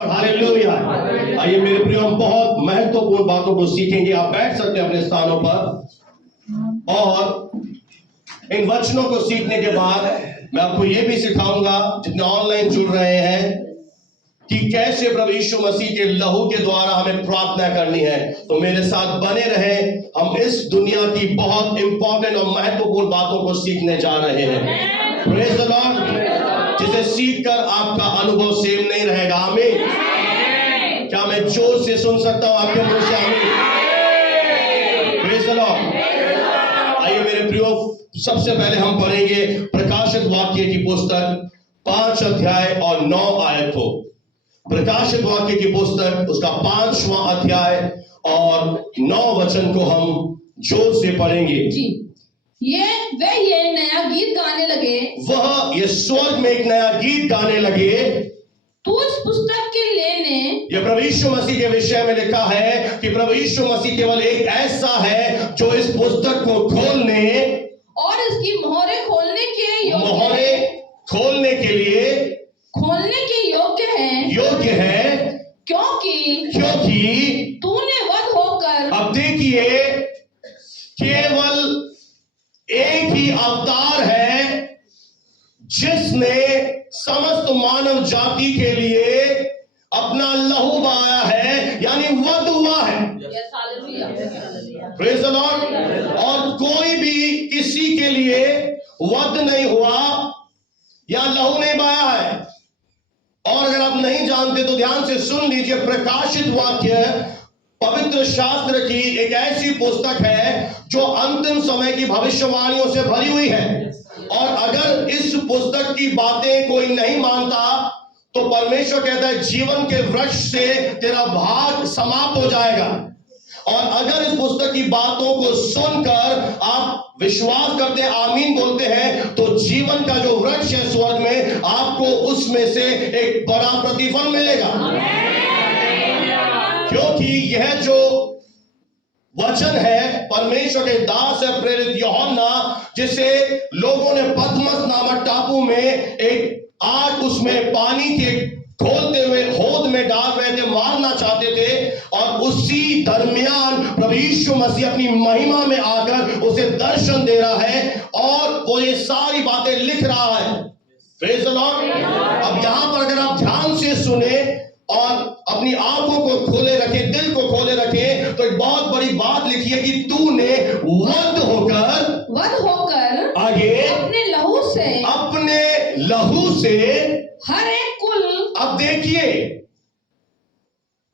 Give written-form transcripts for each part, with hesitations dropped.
Hallelujah. आइए मेरे प्रियो, हम बहुत महत्वपूर्ण बातों को सीखेंगे। आप बैठ सकते हैं अपने स्थानों पर, और इन वचनों को सीखने के बाद मैं आपको यह भी सिखाऊंगा, जितने ऑनलाइन जुड़ रहे हैं, कि कैसे प्रभु यीशु मसीह के लहू के द्वारा हमें प्रार्थना करनी है। तो मेरे साथ बने रहे, हम इस दुनिया की बहुत इंपॉर्टेंट और महत्वपूर्ण बातों को सीखने जा रहे हैं। Praise the Lord. जिसे सीखकर आपका अनुभव सेम नहीं रहेगा। आमीन। क्या मैं जोर से सुन सकता हूं आपके मुंह से? आमीन। Praise the Lord. आइए मेरे प्रियो, सबसे पहले हम पढ़ेंगे प्रकाशित वाक्य की पुस्तक 5 अध्याय और 9 आयत को। प्रकाशित वाक्य की पुस्तक उसका 5वां अध्याय और 9 वचन को हम जोर से पढ़ेंगे जी। ये नया गीत गाने लगे, ये स्वर्ग में एक नया गीत गाने लगे। तू इस पुस्तक के लेने, यह प्रभु यीशु मसीह के विषय में लिखा है कि प्रभु यीशु मसीह केवल एक ऐसा है जो इस पुस्तक को खोलने और इसकी मोहरें खोलने के योग्य है, क्योंकि तूने वध होकर, अब देखिए, केवल एक ही अवतार है जिसने समस्त मानव जाति के लिए अपना लहू बहाया है, यानी वध हुआ है। Praise the Lord. और कोई भी किसी के लिए वध नहीं हुआ या लहू नहीं बहाया है। और अगर आप नहीं जानते तो ध्यान से सुन लीजिए, प्रकाशित वाक्य पवित्र शास्त्र की एक ऐसी पुस्तक है जो अंतिम समय की भविष्यवाणियों से भरी हुई है। और अगर इस पुस्तक की बातें कोई नहीं मानता तो परमेश्वर कहता है जीवन के वृक्ष से तेरा भाग समाप्त हो जाएगा। और अगर इस पुस्तक की बातों को सुनकर आप विश्वास करते हैं, आमीन बोलते हैं, तो जीवन का जो वृक्ष है स्वर्ग में, आपको उसमें से एक बड़ा प्रतिफल मिलेगा। क्योंकि यह जो वचन है परमेश्वर के दास है प्रेरित यूहन्ना, जिसे लोगों ने पद्मस नामक टापू में एक आग उसमें पानी के खोलते हुए होद में डाल रहे थे, मारना चाहते थे। और उसी दरमियान प्रभु यीशु मसीह अपनी महिमा में आकर उसे दर्शन दे रहा है और वो ये सारी बातें लिख रहा है। Praise the Lord. अब यहां पर अगर आप ध्यान से सुने और अपनी आंखों को खोले रखे, दिल को खोले रखे, तो एक बहुत बड़ी बात लिखी है कि तूने वध होकर आगे अपने लहू से हर एक कुल। अब देखिए,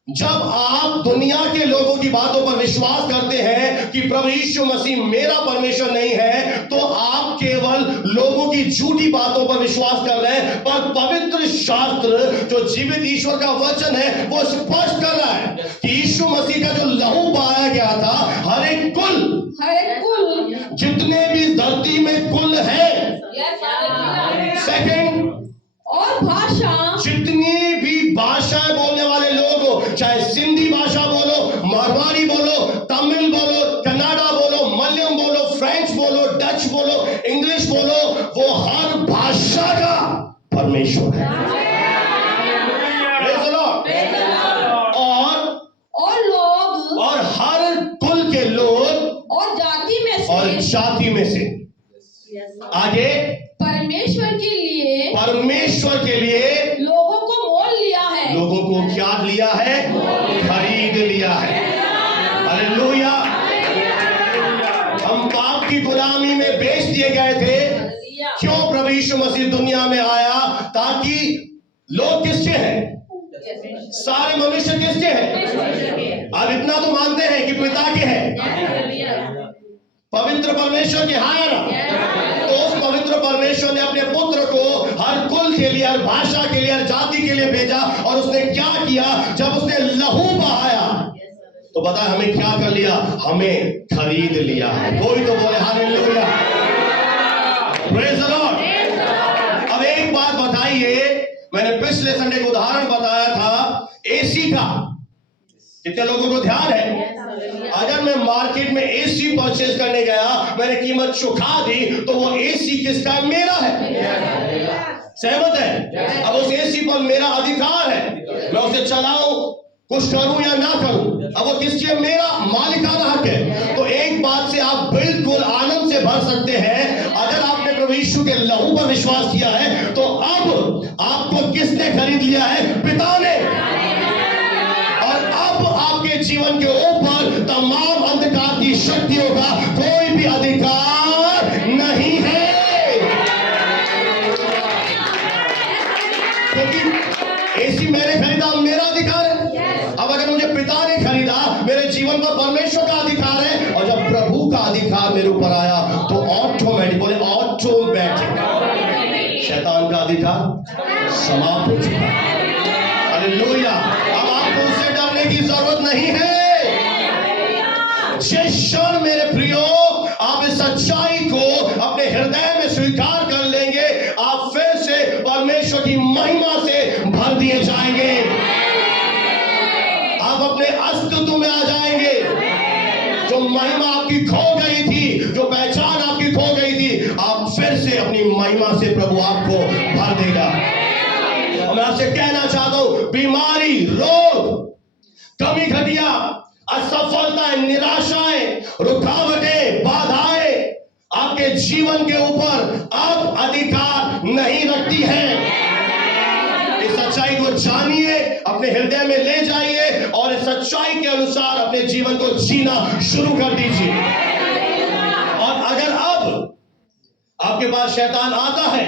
जब आप दुनिया के लोगों की बातों पर विश्वास करते हैं कि प्रभु यीशु मसीह मेरा परमेश्वर नहीं है, तो आप केवल लोगों की झूठी बातों पर विश्वास कर रहे हैं। पर पवित्र शास्त्र जो जीवित ईश्वर का वचन है वो स्पष्ट कर रहा है कि यीशु मसीह का जो लहू बहाया गया था, हर एक कुल जितने भी धरती में कुल है, सेकंड, और भाषा, जितनी भी भाषाएं बोलने वाले लोग हो, चाहे सिंधी भाषा बोलो, मारवाड़ी बोलो, तमिल बोलो, कन्नड़ा बोलो, मलयालम बोलो, फ्रेंच बोलो, डच बोलो, इंग्लिश बोलो, वो हर भाषा का परमेश्वर है। और हर कुल के लोग और जाति में से आगे परमेश्वर के लिए लोगों को मोल लिया है। लोगों को क्या लिया है? खरीद लिया है। हालेलुया। हम पाप की गुलामी में बेच दिए गए थे। क्यों प्रभु यीशु मसीह दुनिया में आया? ताकि लोग किसके हैं? सारे मनुष्य किसके हैं? अब इतना तो मानते हैं कि पिता के हैं, पवित्र परमेश्वर के। हाँ ना? तो उस पवित्र परमेश्वर ने अपने पुत्र को हर कुल के लिए, हर भाषा के लिए, हर जाति के लिए भेजा। और उसने क्या किया? जब उसने लहू बहाया तो बता हमें क्या कर लिया? हमें खरीद लिया है। कोई तो बोले हालेलुया। Praise the Lord. अब एक बात बताइए, मैंने पिछले संडे को उदाहरण बताया था एसी का। कितने लोगों को ध्यान है? अगर मैं मार्केट में एसी परचेज करने गया, मैंने कीमत चुका दी, तो वो एसी किसका है? मेरा है। सहमत है? अब उस एसी पर मेरा अधिकार है। मैं उसे चलाऊं, कुछ करूं या ना करूं, अब वो किस चीज मेरा मालिकाना हक है। तो एक बात से आप बिल्कुल आनंद से भर सकते हैं, अगर आपने प्रभु यीशु के लहू पर विश्वास किया है तो अब आपको किसने खरीद लिया है? पिता ने। और अब आपके जीवन के ऊपर तमाम अंधकार की शक्तियों का कोई भी अधिकार नहीं है, क्योंकि एसी मैंने खरीदा, मेरा अधिकार है। अब अगर मुझे पिता ने खरीदा, मेरे जीवन पर परमेश्वर का अधिकार है, और जब प्रभु का अधिकार मेरे ऊपर आया तो ऑटोमेटिक, बोले ऑटोमेटिक, शैतान का अधिकार समाप्त हो चुका है। हालेलुया। अब आपको उससे डरने की जरूरत नहीं है। जिस क्षण मेरे प्रियो आप इस सच्चाई को अपने हृदय में स्वीकार कर लेंगे, आप फिर से परमेश्वर की महिमा से भर दिए जाएंगे, आप अपने अस्तित्व में आ जाएंगे। जो महिमा आपकी खो गई थी, जो पहचान आपकी खो गई थी, आप फिर से अपनी महिमा से प्रभु आपको भर देगा। और मैं आपसे कहना चाहता हूं, बीमारी, रोग, कमी घटिया, असफलताएं, निराशाएं, रुकावटें, बाधाएं आपके जीवन के ऊपर अब अधिकार नहीं रखती है। इस सच्चाई को जानिए, अपने हृदय में ले जाइए और इस सच्चाई के अनुसार अपने जीवन को जीना शुरू कर दीजिए। और अगर अब आपके पास शैतान आता है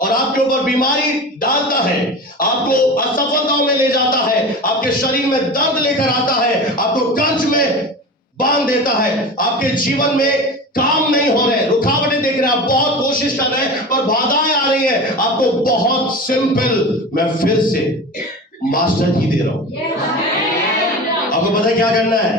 और आपके ऊपर बीमारी डालता है, आपको असफलताओं में ले जाता है, आपके शरीर में दर्द लेकर आता है, आपको कर्ज में बांध देता है, आपके जीवन में काम नहीं हो रहे, रुकावटें देख रहे हैं, आप बहुत कोशिश कर रहे हैं पर बाधाएं आ रही हैं, आपको बहुत सिंपल, मैं फिर से मास्टर की दे रहा हूं। आपको पता है क्या करना है?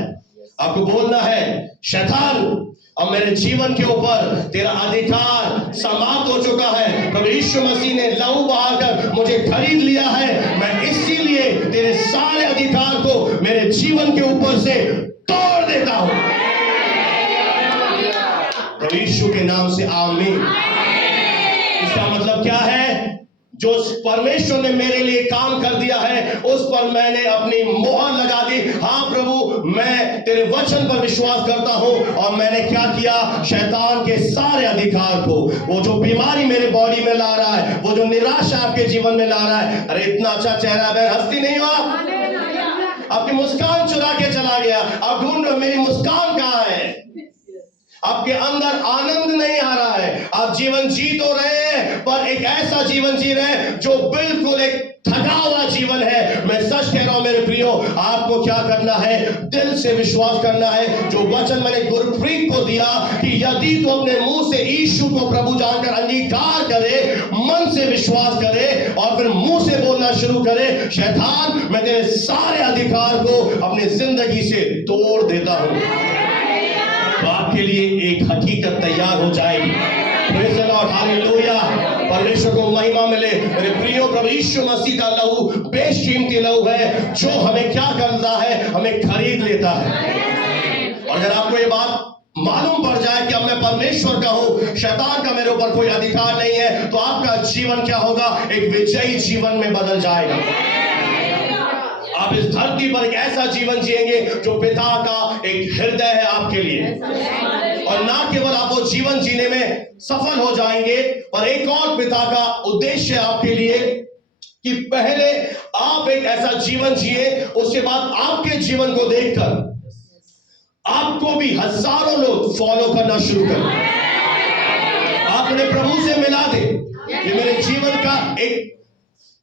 आपको बोलना है, शैतान अब मेरे जीवन के ऊपर तेरा अधिकार समाप्त हो चुका है। प्रभु यीशु मसीह ने लहू बहाकर मुझे खरीद लिया है, मैं इसीलिए तेरे सारे अधिकार को मेरे जीवन के ऊपर से तोड़ देता हूं। प्रभु यीशु के नाम से आमीन। इसका मतलब क्या है? जो परमेश्वर ने मेरे लिए काम कर दिया है उस पर मैंने अपनी मोहर लगा दी। हाँ प्रभु, मैं तेरे वचन पर विश्वास करता हूं। और मैंने क्या किया? शैतान के सारे अधिकार को, वो जो बीमारी मेरे बॉडी में ला रहा है, वो जो निराशा आपके जीवन में ला रहा है, अरे इतना अच्छा चेहरा है, हंसती नहीं हो आप, आपकी मुस्कान चुरा के चला गया, आप ढूंढ रहे हो मेरी मुस्कान कहां है, आपके अंदर आनंद नहीं आ रहा है, आप जीवन जी तो रहे हैं पर एक ऐसा जीवन जी रहे हैं जो बिल्कुल एक थका हुआ जीवन है। मैं सच कह रहा हूं मेरे प्रियो, आपको क्या करना है? दिल से विश्वास करना है। जो वचन मैंने गुरप्रीत को दिया कि यदि तू अपने मुंह से यीशु को प्रभु जानकर अंगीकार करे, मन से विश्वास करे और फिर मुंह से बोलना शुरू करे, शैतान मैं तेरे सारे अधिकार को अपनी जिंदगी से तोड़ देता हूं, तो आपके लिए एक हकीकत तैयार हो जाएगी। Praise the Lord, hallelujah. परमेश्वर को महिमा मिले। मेरे प्रियो, प्रभु यीशु मसीह का लहू बेशकीमती लहू है जो हमें क्या करता है? हमें खरीद लेता है। और अगर आपको ये बात मालूम पड़ जाए कि अब मैं परमेश्वर का हूं, शैतान का मेरे ऊपर कोई अधिकार नहीं है, तो आपका जीवन क्या होगा? एक विजयी जीवन में बदल जाएगा। आप इस धरती पर एक ऐसा जीवन जिएंगे जो पिता का एक हृदय है आपके लिए, और ना केवल आप वो जीवन जीने में सफल हो जाएंगे, पर एक और पिता का उद्देश्य है आपके लिए कि पहले आप एक ऐसा जीवन जिए, उसके बाद आपके जीवन को देखकर आपको भी हजारों लोग फॉलो करना शुरू करें। आप उन्हें प्रभु से मिला दे। ये मेरे जीवन का एक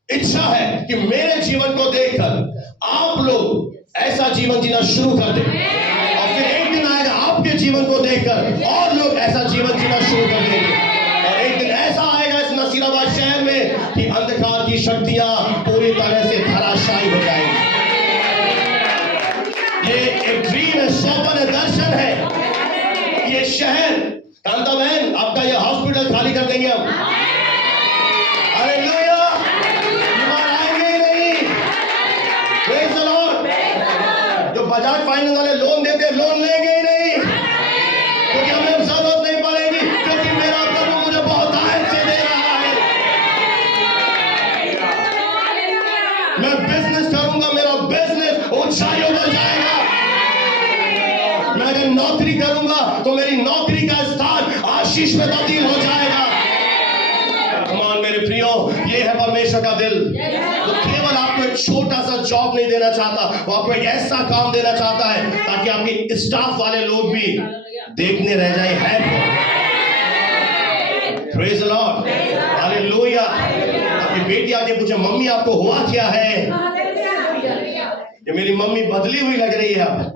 इच्छा है कि मेरे जीवन को देखकर आप लोग ऐसा जीवन जीना शुरू कर दें, और फिर एक दिन आएगा आपके जीवन को देखकर और लोग ऐसा जीवन जीना शुरू कर देंगे, और एक दिन ऐसा आएगा इस नसीराबाद शहर में कि अंधकार की शक्तियां पूरी तरह से धराशायी हो जाएंगी। ये एक ड्रीम है, स्वप्न है, दर्शन है। ये शहर कांता बहन, आपका ये हॉस्पिटल खाली कर देंगे हम। हालेलुया। बजाज फाइनेंस वाले लोन देते, लोन लेंगे ही नहीं, क्योंकि हमें जरूरत नहीं पड़ेगी, क्योंकि मेरा प्रभु मुझे बहुत आयत से दे रहा है। मैं बिजनेस ऊंचाइयों पर जाएगा। मैं अगर नौकरी करूंगा तो मेरी नौकरी का स्थान आशीष में तब्दील हो जाएगा। कमान मेरे प्रियो, ये है परमेश्वर का दिल। वो केवल आपको एक छोटा सा जॉब नहीं देना चाहता, वो आपको एक ऐसा काम देना चाहता है ताकि आपके स्टाफ वाले लोग भी देखने रह जाए है। Praise the Lord, hallelujah. आपकी बेटी आके पूछे, मम्मी आपको हुआ क्या है? ये मेरी मम्मी बदली हुई लग रही है अब।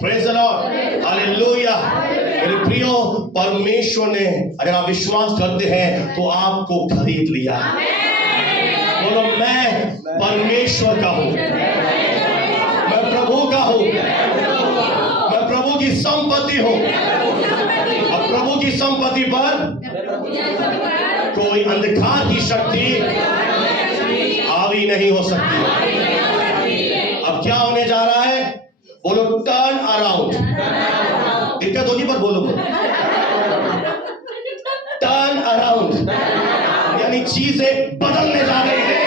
Praise the Lord, hallelujah. मेरे प्रियो, परमेश्वर ने, अगर आप विश्वास करते हैं तो आपको खरीद लिया। बोलो, मैं परमेश्वर का हूं, मैं प्रभु का हूं, मैं प्रभु की संपत्ति हूं। अब प्रभु की संपत्ति पर कोई अंधकार की शक्ति हावी नहीं हो सकती। अब क्या होने जा रहा है? बोलो, टर्न अराउंड। दिक्कत होगी पर बोलो, टर्न अराउंड, यानी चीजें बदलने जा रही है।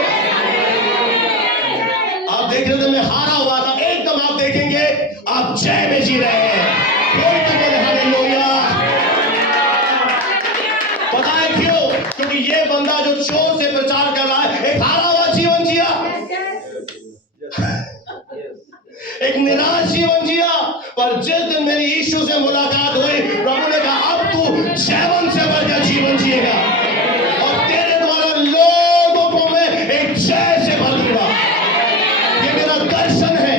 आप देख रहे थे मैं हारा हुआ था, एकदम आप देखेंगे आप जय में जी रहे हैं। कोई तो बोले हालेलुया। पता है क्यों? क्योंकि ये बंदा जो जोर से प्रचार कर रहा है, एक हारा हुआ जीवन जिया, एक निराश जीवन जिया। पर जिस दिन मेरी यीशु से मुलाकात हुई, प्रभु ने कहा अब तू जीवन से बढ़कर जीवन जिएगा और तेरे द्वारा लोगों को मैं एक जय से भर दूंगा। ये मेरा दर्शन है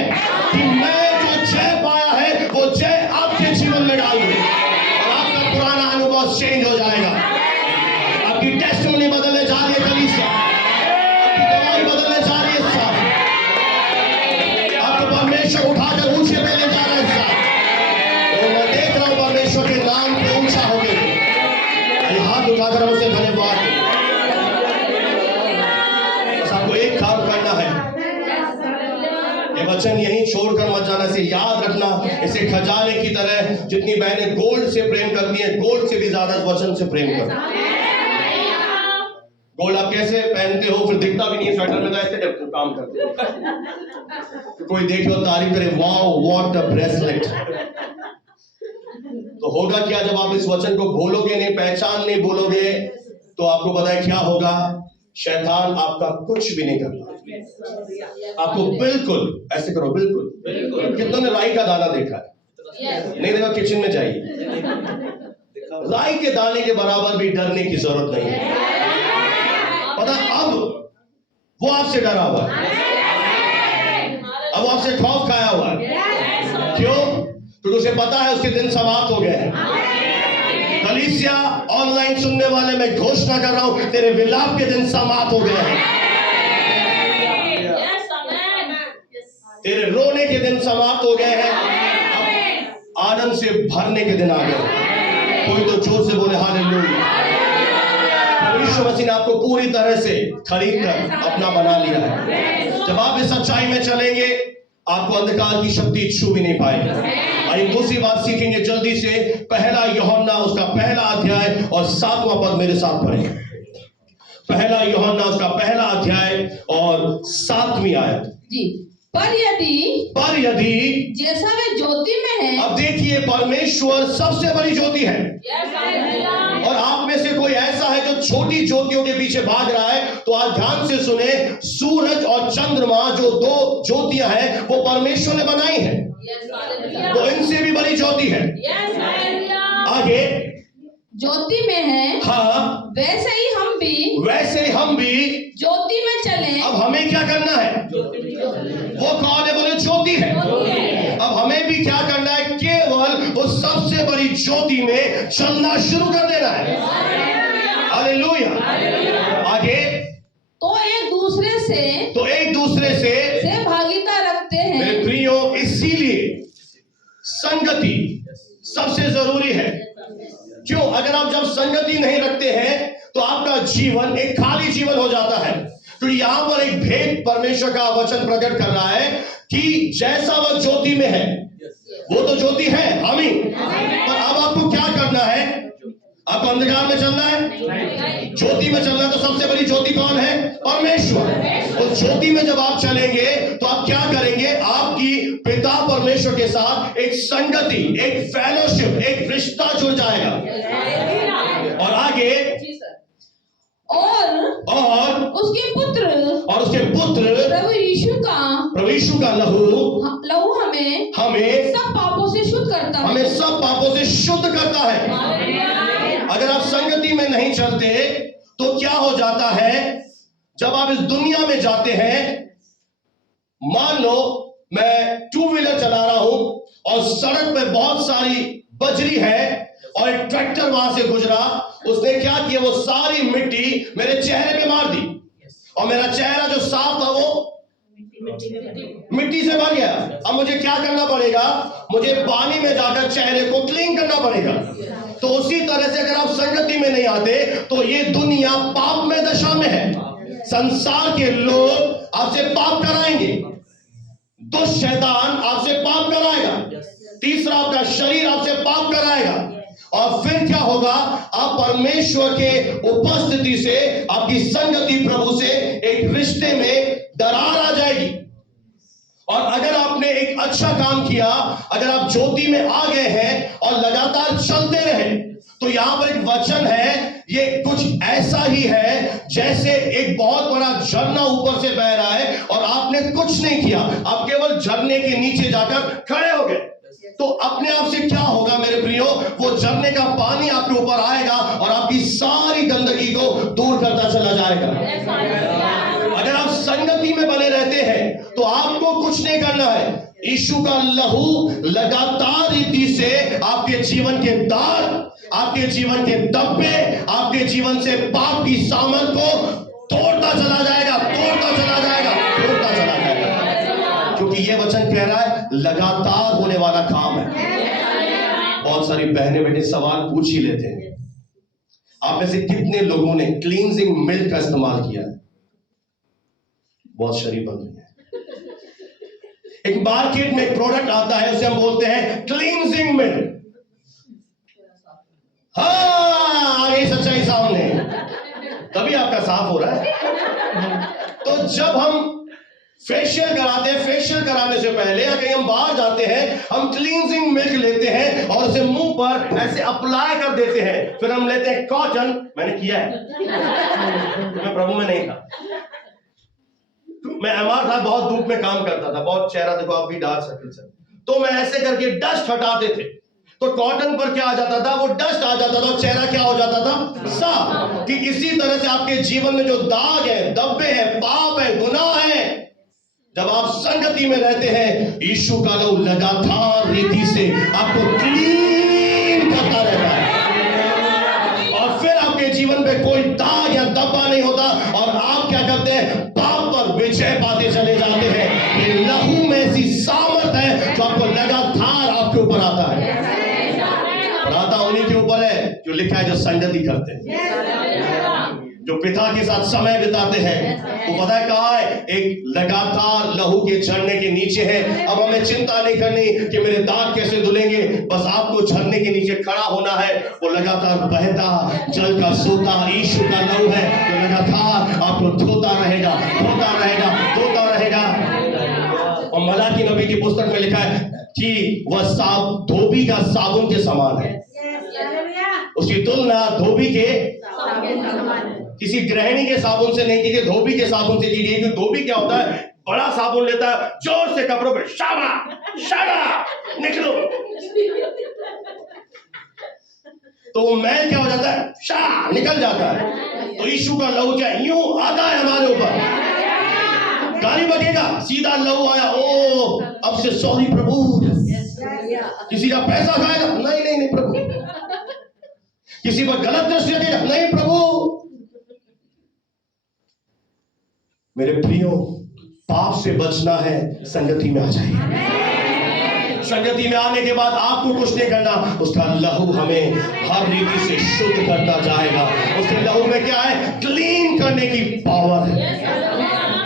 कि मैं जो जय पाया है वो जय आपके जीवन में डाल दूं और आपका पुराना अनुभव चेंज हो जाएगा। आपकी टेस्टिमनी बदलने जा रही है, कलीसिया आपकी गवाही बदलने जा रही है। साहब, आपको परमेश्वर उठाकर ऊंचे पे ले जा रहा है। साहब, तो मैं देख रहा हूं परमेश्वर के नाम पे ऊंचा होके हाथ उठाकर हम उसे धन्यवाद दें। बस आपको एक काम करना है, ये वचन यहीं छोड़कर मत जाना। इसे याद रखना, इसे खजाने की तरह। जितनी बहनें गोल्ड से प्रेम करती हैं, गोल्ड से भी ज्यादा वचन से प्रेम करो। गोल्ड आप कैसे पहनते हो, फिर दिखता भी नहीं है स्वेटर में, तो ऐसे करके काम करते हो। तो कोई देखे और तारीफ करे, वाओ व्हाट अ ब्रेसलेट। तो होगा क्या जब आप इस वचन को भूलोगे नहीं, पहचान नहीं बोलोगे, तो आपको पता है क्या होगा? शैतान आपका कुछ भी नहीं करता। आपको बिल्कुल ऐसे करो, बिल्कुल। कितनों ने राई का दाना देखा है? नहीं देखा? किचन में जाइए, राई के दाने के बराबर भी डरने की जरूरत नहीं है। पता, अब वो आपसे डरा हुआ है, अब आपसे खौफ खाया हुआ है। क्यों? क्योंकि उसे पता है उसके दिन समाप्त हो गए हैं। कलीसिया ऑनलाइन सुनने वाले, मैं घोषणा कर रहा हूं, तेरे विलाप के दिन समाप्त हो गए हैं। तेरे रोने के दिन समाप्त हो गए हैं। अब आनंद से भरने के दिन आ गए। कोई तो जोर से बोले हालेलुया। यीशु मसीह ने आपको पूरी तरह से खरीद कर अपना बना लिया है। जब आप इस सच्चाई में चलेंगे, आपको अंधकार की शक्ति छू भी नहीं पाएगी। आइए दूसरी बात सीखेंगे जल्दी से। पहला यूहन्ना उसका पहला अध्याय और 7वां पद मेरे साथ पढ़ें। पहला यूहन्ना उसका पहला अध्याय और 7वीं आयत जी। पर यदि जैसा वे ज्योति में है। अब देखिए, परमेश्वर सबसे बड़ी ज्योति है और आप में से कोई ऐसा है जो छोटी ज्योतियों के पीछे भाग रहा है, तो आज ध्यान से सुने। सूरज और चंद्रमा जो दो ज्योतियां हैं वो परमेश्वर ने बनाई है, तो इनसे भी बड़ी ज्योति है। आगे, ज्योति में है, हाँ, वैसे ही हम भी ज्योति में चलें। अब हमें क्या करना है? वो कौन है? बोले ज्योति है। अब हमें भी क्या करना है? केवल उस सबसे बड़ी ज्योति में चलना शुरू कर देना है। हालेलुया। आगे, तो एक दूसरे से भागीदार रखते हैं। मेरे प्रियो, इसीलिए संगति सबसे जरूरी है। क्यों? अगर आप जब संगति नहीं रखते हैं तो आपका जीवन एक खाली जीवन हो जाता है। तो यहां पर एक भेद परमेश्वर का वचन प्रकट कर रहा है कि जैसा वह ज्योति में है, वो तो ज्योति है, आमीन, पर अब आपको क्या करना है? आपको अंधकार में चलना है, ज्योति में चलना है। तो सबसे बड़ी ज्योति कौन है? परमेश्वर। उस ज्योति में जब आप चलेंगे तो आप क्या करेंगे? आपकी संगति, एक फेलोशिप, एक रिश्ता जुड़ जाएगा। और आगे, और उसके पुत्र प्रभु यीशु का लहू हमें सब पापों से शुद्ध करता है। हमें सब पापों से शुद्ध करता है। अगर आप संगति में नहीं चलते तो क्या हो जाता है, जब आप इस दुनिया में जाते हैं, मान लो मैं टू व्हीलर चला रहा हूं और सड़क पे बहुत सारी बजरी है और एक ट्रैक्टर वहां से गुजरा, उसने क्या किया, वो सारी मिट्टी मेरे चेहरे पे मार दी और मेरा चेहरा जो साफ था वो मिट्टी से भर गया। अब मुझे क्या करना पड़ेगा, मुझे पानी में जाकर चेहरे को क्लीन करना पड़ेगा। तो उसी तरह से अगर आप संगति में नहीं आते तो ये दुनिया पाप में दशा में है। संसार के लोग आपसे पाप कराएंगे, दुष्ट शैतान आपसे पाप कराएगा, तीसरा आपका शरीर आपसे पाप कराएगा, और फिर क्या होगा, आप परमेश्वर के उपस्थिति से, आपकी संगति प्रभु से, एक रिश्ते में दरार आ जाएगी। और अगर आपने एक अच्छा काम किया, अगर आप ज्योति में आ गए हैं और लगातार चलते रहे, तो यहां पर एक वचन है, ये कुछ ऐसा ही है जैसे एक बहुत बड़ा झरना ऊपर से बह रहा है और आपने कुछ नहीं किया, आप केवल झरने के नीचे जाकर खड़े हो गए। तो अपने आप से क्या होगा मेरे प्रियो, वो झरने का पानी आपके ऊपर आएगा और आपकी सारी गंदगी को दूर करता चला जाएगा। अगर आप संगति में बने रहते हैं तो आपको कुछ नहीं करना है, यीशु का लहू लगातार रीति से आपके जीवन के दाग, आपके जीवन के धब्बे, आपके जीवन से पाप की सामर्थ को तोड़ता चला जाएगा, तोड़ता चला जाएगा, तोड़ता चला जाएगा। क्योंकि ये वचन कह रहा है लगातार होने वाला काम है। बहुत सारी बहनें बेटे सवाल पूछ ही लेते हैं, आप में से कितने लोगों ने क्लींजिंग मिल्क का इस्तेमाल किया है? बहुत शरीफ बन रही है। एक मार्केट में एक प्रोडक्ट आता है, उसे हम बोलते हैं क्लींजिंग मिल्क। हाँ, ये सच्चाई सामने, तभी आपका साफ हो रहा है। तो जब हम फेशियल कराते हैं, फेशियल कराने से पहले या कहीं हम बाहर जाते हैं, हम क्लींजिंग मिल्क लेते हैं और उसे मुंह पर ऐसे अप्लाई कर देते हैं। फिर हम लेते हैं कॉटन, मैंने किया है, मैं प्रभु में नहीं था, मैं एमआर था, बहुत धूप में काम करता था, बहुत चेहरा देखो आप भी डार्क सर्कल से, तो मैं ऐसे करके डस्ट हटाते थे, तो कॉटन पर क्या आ जाता था, वो डस्ट आ जाता था और चेहरा क्या हो जाता था, साफ। कि इसी तरह से आपके जीवन में जो दाग है, धब्बे हैं, पाप है, गुनाह है, जब आप संगति में रहते हैं, यीशु का लहू लगातार रीति से आपको क्लीन करता रहता है और फिर आपके जीवन में कोई दाग या धब्बा नहीं होता और आप क्या करते हैं, पाप पर विजय पाते चले जाते हैं। ये लहू में ऐसी सामर्थ है जो आपको लगातार आपके ऊपर आता है, और आता उन्हीं के ऊपर है जो लिखा है, जो संगति करते हैं, जो पिता के साथ समय बिताते हैं। तो पता है कहाँ है, एक लगातार लहू के झरने के नीचे है। अब हमें चिंता नहीं करनी कि मेरे दाग कैसे धुलेंगे, बस आपको झरने के नीचे खड़ा होना है। वो लगातार बहता जल का सोता यीशु का लहू है जो लगातार आपको धोता रहेगा, धोता रहेगा, धोता रहेगा। और मलाकी नबी की पुस्तक में लिखा है कि वह धोबी का साबुन के समान है। उसकी तुलना धोबी के किसी गृहिणी के साबुन से नहीं की गई, धोबी के साबुन से की गई। क्योंकि धोबी क्या होता है, बड़ा साबुन लेता है, जोर से कपड़ों पे शाबा शाबा निकलो, तो मैल क्या हो जाता है, शा निकल जाता है। तो यीशु का लहू क्या यूं आता है हमारे ऊपर, गाली बकेगा, सीधा लहू आया, ओ अब से सॉरी प्रभु। किसी का पैसा खाएगा, नहीं नहीं नहीं प्रभु। किसी पर गलत दृष्टि रखेगा, नहीं प्रभु। मेरे प्रियो, पाप से बचना है, संगति में आ जाइए। संगति में आने के बाद आपको कुछ नहीं करना, उसका लहू हमें हर रीति से शुद्ध करता जाएगा। उसके लहू में क्या है, क्लीन करने की पावर है।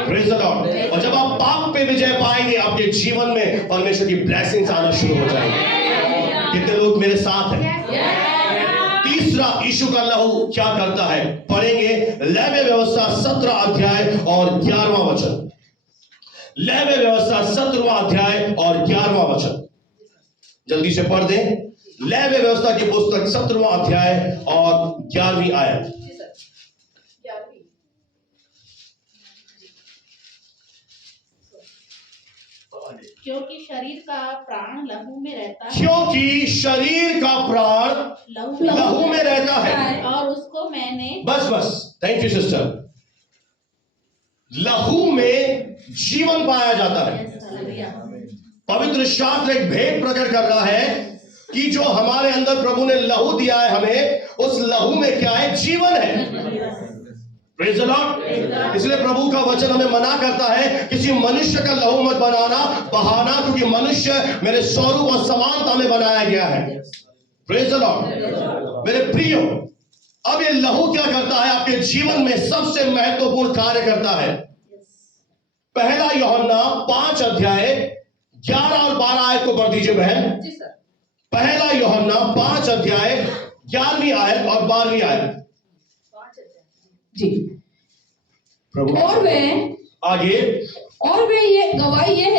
Praise the Lord. और जब आप पाप पे विजय पाएंगे, आपके जीवन में परमेश्वर की ब्लेसिंग्स आना शुरू हो जाएंगे। कितने लोग मेरे साथ हैं? तीसरा, यीशु का लहू क्या करता है, पढ़ेंगे लेवी व्यवस्था 17 अध्याय और 11वां वचन। लेवी व्यवस्था 17वां अध्याय और 11वां वचन। जल्दी से पढ़ दें। लेवी व्यवस्था की पुस्तक 17वां अध्याय और 11वीं आयत। क्योंकि शरीर का प्राण लहू में रहता है, क्योंकि शरीर का प्राण लहू में रहता है, और उसको मैंने बस थैंक यू सिस्टर। लहू में जीवन पाया जाता है। पवित्र शास्त्र एक भेद प्रकट कर रहा है कि जो हमारे अंदर प्रभु ने लहू दिया है हमें, उस लहू में क्या है? जीवन है। Praise the Lord. इसलिए प्रभु का वचन हमें मना करता है किसी मनुष्य का लहू मत बहाना, क्योंकि मनुष्य मेरे स्वरूप और समानता में बनाया गया है। Praise the Lord. मेरे प्रियो, अब ये लहू क्या करता है? आपके जीवन में सबसे महत्वपूर्ण कार्य करता है। पहला यूहन्ना 5 अध्याय 11 और 12 आयत को पढ़ दीजिए बहन। पहला यूहन्ना 5 अध्याय 11वीं आयत और 12वीं आयत जी। प्रभु और वे आगे, और वे ये गवाही ये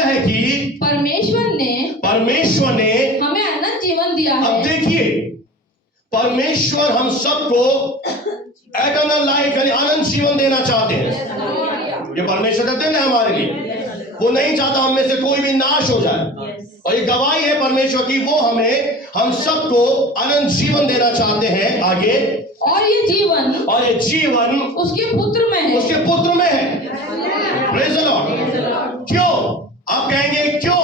है कि परमेश्वर ने हमें अनंत जीवन दिया है। अब देखिए, परमेश्वर हम सबको एटर्नल लाइफ यानी अनंत जीवन देना चाहते हैं। ये परमेश्वर का दिन है हमारे लिए। वो नहीं चाहता हम में से कोई भी नाश हो जाए, और ये गवाही है परमेश्वर की, वो हम सबको अनंत जीवन देना चाहते हैं। आगे, और ये जीवन उसके पुत्र में है। Praise the Lord. क्यों? आप कहेंगे क्यों?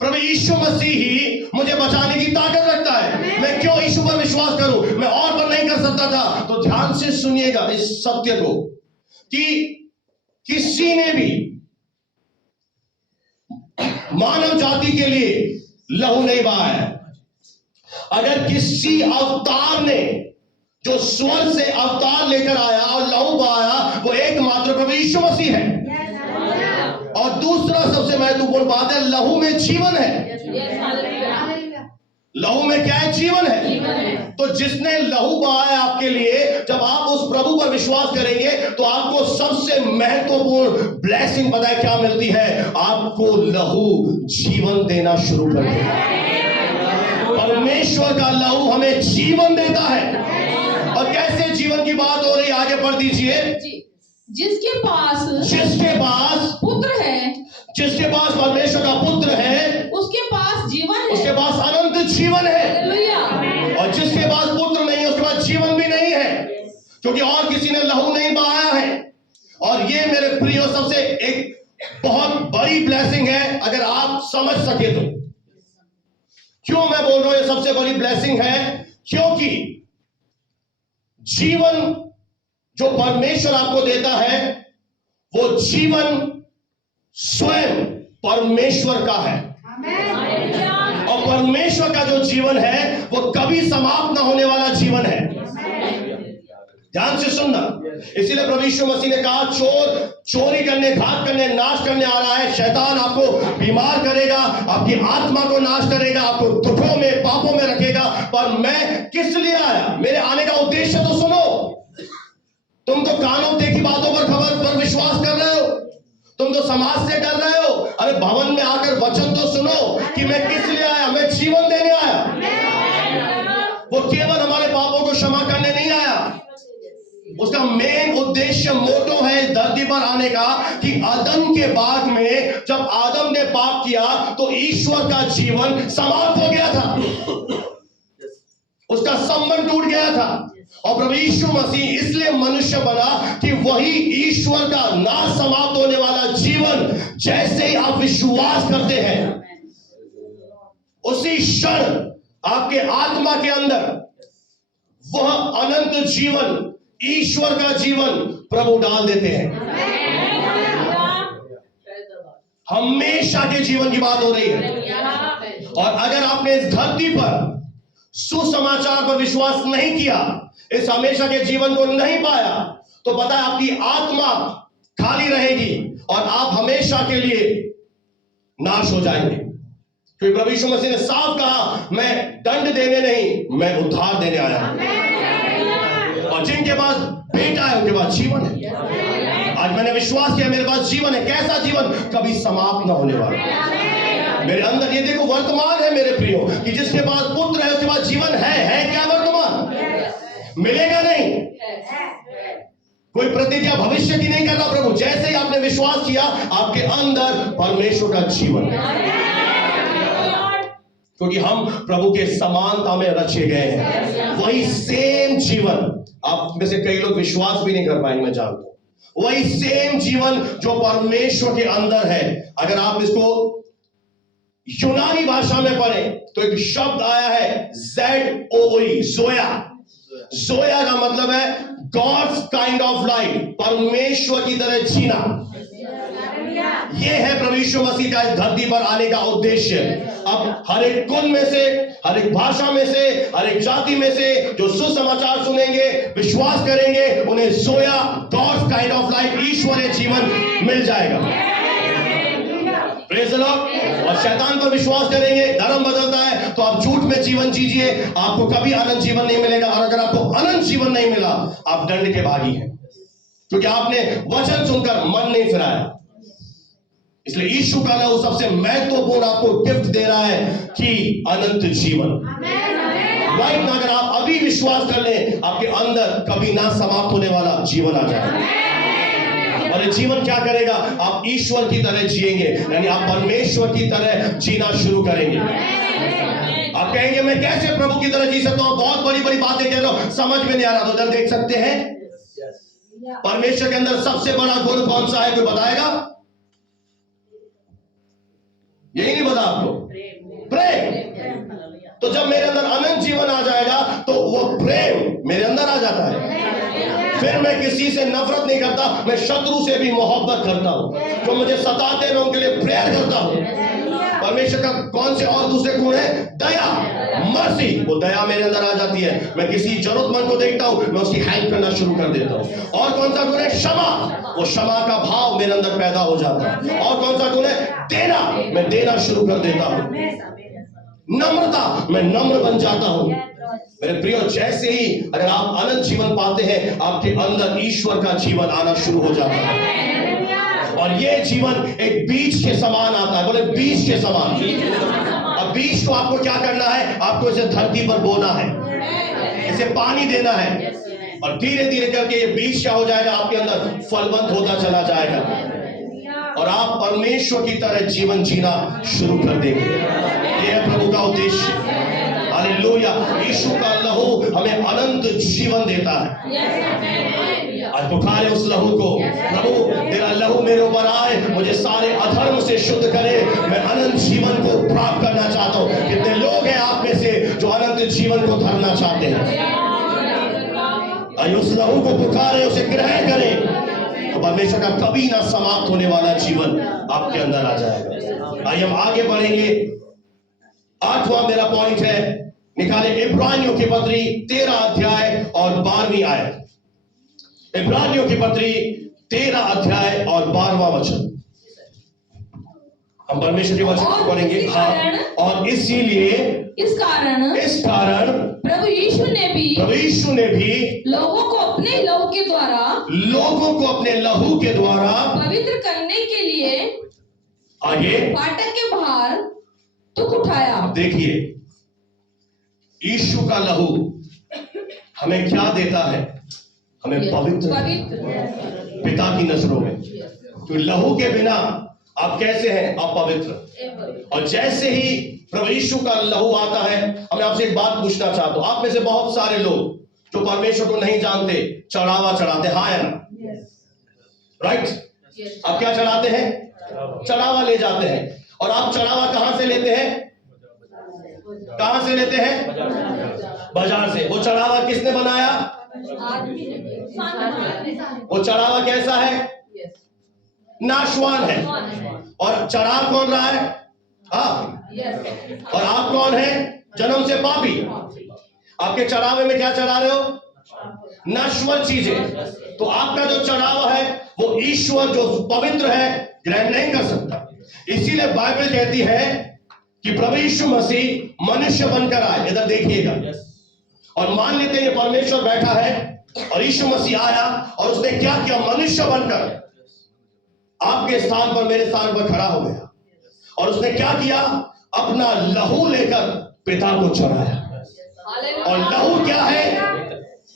प्रभु यीशु मसीह ही मुझे बचाने की ताकत रखता है, मैं क्यों यीशु पर विश्वास करूं? मैं और पर नहीं कर सकता था। तो ध्यान से सुनिएगा इस सत्य को कि किसी ने भी मानव जाति के लिए लहू नहीं बहाया है। अगर किसी अवतार ने जो स्वर्ग से अवतार लेकर आया और लहू बहाया, वो एकमात्र प्रभु यीशु मसीह है। और दूसरा सबसे महत्वपूर्ण बात है, लहू में जीवन है। लहू में क्या है? जीवन है। तो जिसने लहू बहाया आपके लिए, जब आप उस प्रभु पर विश्वास करेंगे तो आपको सबसे महत्वपूर्ण ब्लेसिंग पता है क्या मिलती है? आपको लहू जीवन देना शुरू कर देगा। परमेश्वर का लहू हमें जीवन देता है। और कैसे जीवन की बात हो रही है? आगे पढ़ दीजिए। जिसके पास पुत्र है, जिसके पास परमेश्वर का पुत्र है, उसके पास जीवन है, उसके पास अनंत जीवन है। हालेलुया। और जिसके पास पुत्र नहीं है, उसके पास जीवन भी नहीं है, क्योंकि और किसी ने लहू नहीं बहाया है। और ये मेरे प्रियो सबसे एक बहुत बड़ी ब्लेसिंग है, अगर आप समझ सके तो। क्यों मैं बोल रहा हूं ये सबसे बड़ी ब्लेसिंग है? क्योंकि जीवन जो परमेश्वर आपको देता है, वो जीवन स्वयं परमेश्वर का है। और परमेश्वर का जो जीवन है वो कभी समाप्त ना होने वाला जीवन है। ध्यान से सुनना। इसीलिए प्रभु यीशु मसीह ने कहा, चोर चोरी करने, घात करने, नाश करने आ रहा है। शैतान आपको बीमार करेगा, आपकी आत्मा को नाश करेगा, आपको दुखों में, पापों में रखेगा। पर मैं किस लिए आया? मेरे आने का उद्देश्य तो सुनो। तुम तो कानों देखी बातों पर खबर पर विश्वास कर रहे हो, तुम तो समाज से डर रहे हो। अरे भवन में आकर वचन तो सुनो कि मैं किस लिए आया। मैं जीवन देने आया। वो केवल हमारे पापों को क्षमा करने नहीं आया। उसका मेन उद्देश्य, मोटो है इस धरती पर आने का कि आदम के बाद में जब आदम ने पाप किया तो ईश्वर का जीवन समाप्त हो गया था, उसका संबंध टूट गया था। और प्रभु यीशु मसीह इसलिए मनुष्य बना कि वही ईश्वर का ना समाप्त होने वाला जीवन, जैसे ही आप विश्वास करते हैं उसी क्षण आपके आत्मा के अंदर वह अनंत जीवन, ईश्वर का जीवन प्रभु डाल देते हैं। हमेशा के जीवन की बात हो रही है। और अगर आपने इस धरती पर सुसमाचार पर विश्वास नहीं किया, इस हमेशा के जीवन को नहीं पाया, तो पता है आपकी आत्मा खाली रहेगी और आप हमेशा के लिए नाश हो जाएंगे। क्योंकि प्रभु यीशु मसीह ने साफ कहा, मैं दंड देने नहीं, मैं उद्धार देने आया हूं। और जिनके पास बेटा है उनके पास जीवन है। आज मैंने विश्वास किया, मेरे पास जीवन है। कैसा जीवन? कभी समाप्त ना होने वाला। मेरे अंदर, ये देखो वर्तमान है मेरे प्रियो, कि जिसके पास पुत्र है उसके पास जीवन है क्या वर्तमान? मिलेगा नहीं। कोई प्रतिज्ञा भविष्य की नहीं कर रहा प्रभु, जैसे ही आपने विश्वास किया आपके अंदर परमेश्वर का जीवन है, क्योंकि हम प्रभु के समानता में रचे गए हैं। वही सेम जीवन, आप में से कई लोग विश्वास भी नहीं कर पाएंगे, मैं जानता हूं, वही सेम जीवन जो परमेश्वर के अंदर है। अगर आप इसको यूनानी भाषा में पढ़ें तो एक शब्द आया है ZOE, जोया। जोया का मतलब है गॉड्स काइंड ऑफ लाइफ, परमेश्वर की तरह जीना। यह है प्रभु यीशु मसीह का इस धरती पर आने का उद्देश्य। अब हर एक कुल में से, हर एक भाषा में से, हर एक जाति में से जो सुसमाचार सुनेंगे, विश्वास करेंगे, उन्हें जोया, गॉड्स काइंड ऑफ लाइफ, ईश्वरीय जीवन मिल जाएगा। Praise the Lord. और शैतान पर विश्वास करेंगे, धर्म बदलता है तो आप झूठ में जीवन जीजिए, आपको कभी अनंत जीवन नहीं मिलेगा। और अगर आपको अनंत जीवन नहीं मिला, आप दंड के भागी हैं, क्योंकि आपने वचन सुनकर मन नहीं फिराया। इसलिए यीशु का लहू सबसे महत्वपूर्ण आपको गिफ्ट दे रहा है कि अनंत जीवन। राइट ना, अगर आप अभी विश्वास कर लें, आपके अंदर कभी ना समाप्त होने वाला जीवन आ जाएगा। और ये जीवन क्या करेगा? आप ईश्वर की तरह जिएंगे, यानी आप परमेश्वर की तरह जीना शुरू करेंगे। आप कहेंगे मैं कैसे प्रभु की तरह जी सकता हूं, बहुत बड़ी बड़ी बातें कह रहा हूं, समझ में नहीं आ रहा। तो उधर देख सकते हैं परमेश्वर के अंदर सबसे बड़ा गुण कौन सा है, कोई बताएगा? यही नहीं पता आपको? प्रेम। तो जब मेरे अंदर अनंत जीवन आ जाएगा तो वो प्रेम मेरे अंदर आ जाता है। फिर मैं किसी से नफरत नहीं करता, मैं शत्रु से भी मोहब्बत करता हूं। जो मुझे सताते हैं मैं उनके लिए प्रेयर करता हूं। परमेश्वर का कौन से और दूसरे गुण है? दया, मर्सी। वो दया मेरे अंदर आ जाती है। मैं किसी जरूरतमंद को देखता हूं, मैं उसकी हेल्प करना शुरू कर देता हूं। और कौन सा गुण है? क्षमा। वो क्षमा का भाव मेरे अंदर पैदा हो जाता है। और कौन सा गुण है? देना। मैं देना शुरू कर देता हूं। नम्रता, मैं नम्र बन जाता हूं। मेरे प्रियो, जैसे ही अगर आप अनंत जीवन पाते हैं, आपके अंदर ईश्वर का जीवन आना शुरू हो जाता है। और ये जीवन एक बीज के समान आता है। बोले बीज के समान। अब बीज को आपको क्या करना है? आपको इसे धरती पर बोना है, इसे पानी देना है, और धीरे धीरे करके ये बीज क्या हो जाएगा? आपके अंदर फलवंत होता चला जाएगा, और आप परमेश्वर की तरह जीवन जीना शुरू कर देंगे। ये है प्रभु का उद्देश्य। हालेलुया। यीशु का लहू हमें अनंत जीवन देता है। आज पुकारे उस लहू को, प्रभु तेरा लहू मेरे ऊपर आए, मुझे सारे अधर्म से शुद्ध करे, मैं अनंत जीवन को प्राप्त करना चाहता हूं। कितने लोग हैं आप में से जो अनंत जीवन को धरना चाहते हैं? उस लहू को पुकारे, उसे ग्रहण करें, तो परमेश्वर का कभी ना समाप्त होने वाला जीवन आपके अंदर आ जाएगा। आइए हम आगे बढ़ेंगे। 8वां मेरा पॉइंट है, निकाले इब्रानियों की पत्री 13 अध्याय और 12वीं आयत। इब्रानियों की पत्री 13 अध्याय और 12वां वचन हम परमेश्वर के वचन को पढ़ेंगे। हाँ, और इसीलिए इस कारण प्रभु यीशु ने भी लोगों को अपने लहू के द्वारा पवित्र करने के लिए आगे फाटक के बाहर दुख उठाया। देखिए, यीशु का लहू हमें क्या देता है? हमें पवित्र पिता की नजरों में। तो लहू के बिना आप कैसे हैं? आप पवित्र। और जैसे ही प्रभु यीशु का लहू आता है, मैं आपसे एक बात पूछना चाहता हूं। आप में से बहुत सारे लोग जो परमेश्वर को नहीं जानते चढ़ावा चढ़ाते, हाँ या ना? राइट? आप क्या चढ़ाते हैं? चढ़ावा ले जाते हैं। और आप चढ़ावा कहां से लेते हैं? कहां से लेते हैं? बाजार से। वो चढ़ावा किसने बनाया? वो चढ़ावा कैसा है? नाशवान है। और चढ़ा कौन रहा है? आप। और आप कौन है? जन्म से पापी। आपके चढ़ावे में क्या चढ़ा रहे हो? नश्वर चीजें। तो आपका जो चढ़ावा है वो ईश्वर जो पवित्र है ग्रहण नहीं कर सकता। इसीलिए बाइबल कहती है कि प्रभु यीशु मसीह मनुष्य बनकर आए। इधर देखिएगा, और मान लेते हैं परमेश्वर बैठा है और यीशु मसीह आया और उसने क्या किया? मनुष्य बनकर आपके स्थान पर, मेरे स्थान पर खड़ा हो गया। और उसने क्या किया? अपना लहू लेकर पिता को चढ़ाया। और लहू क्या है?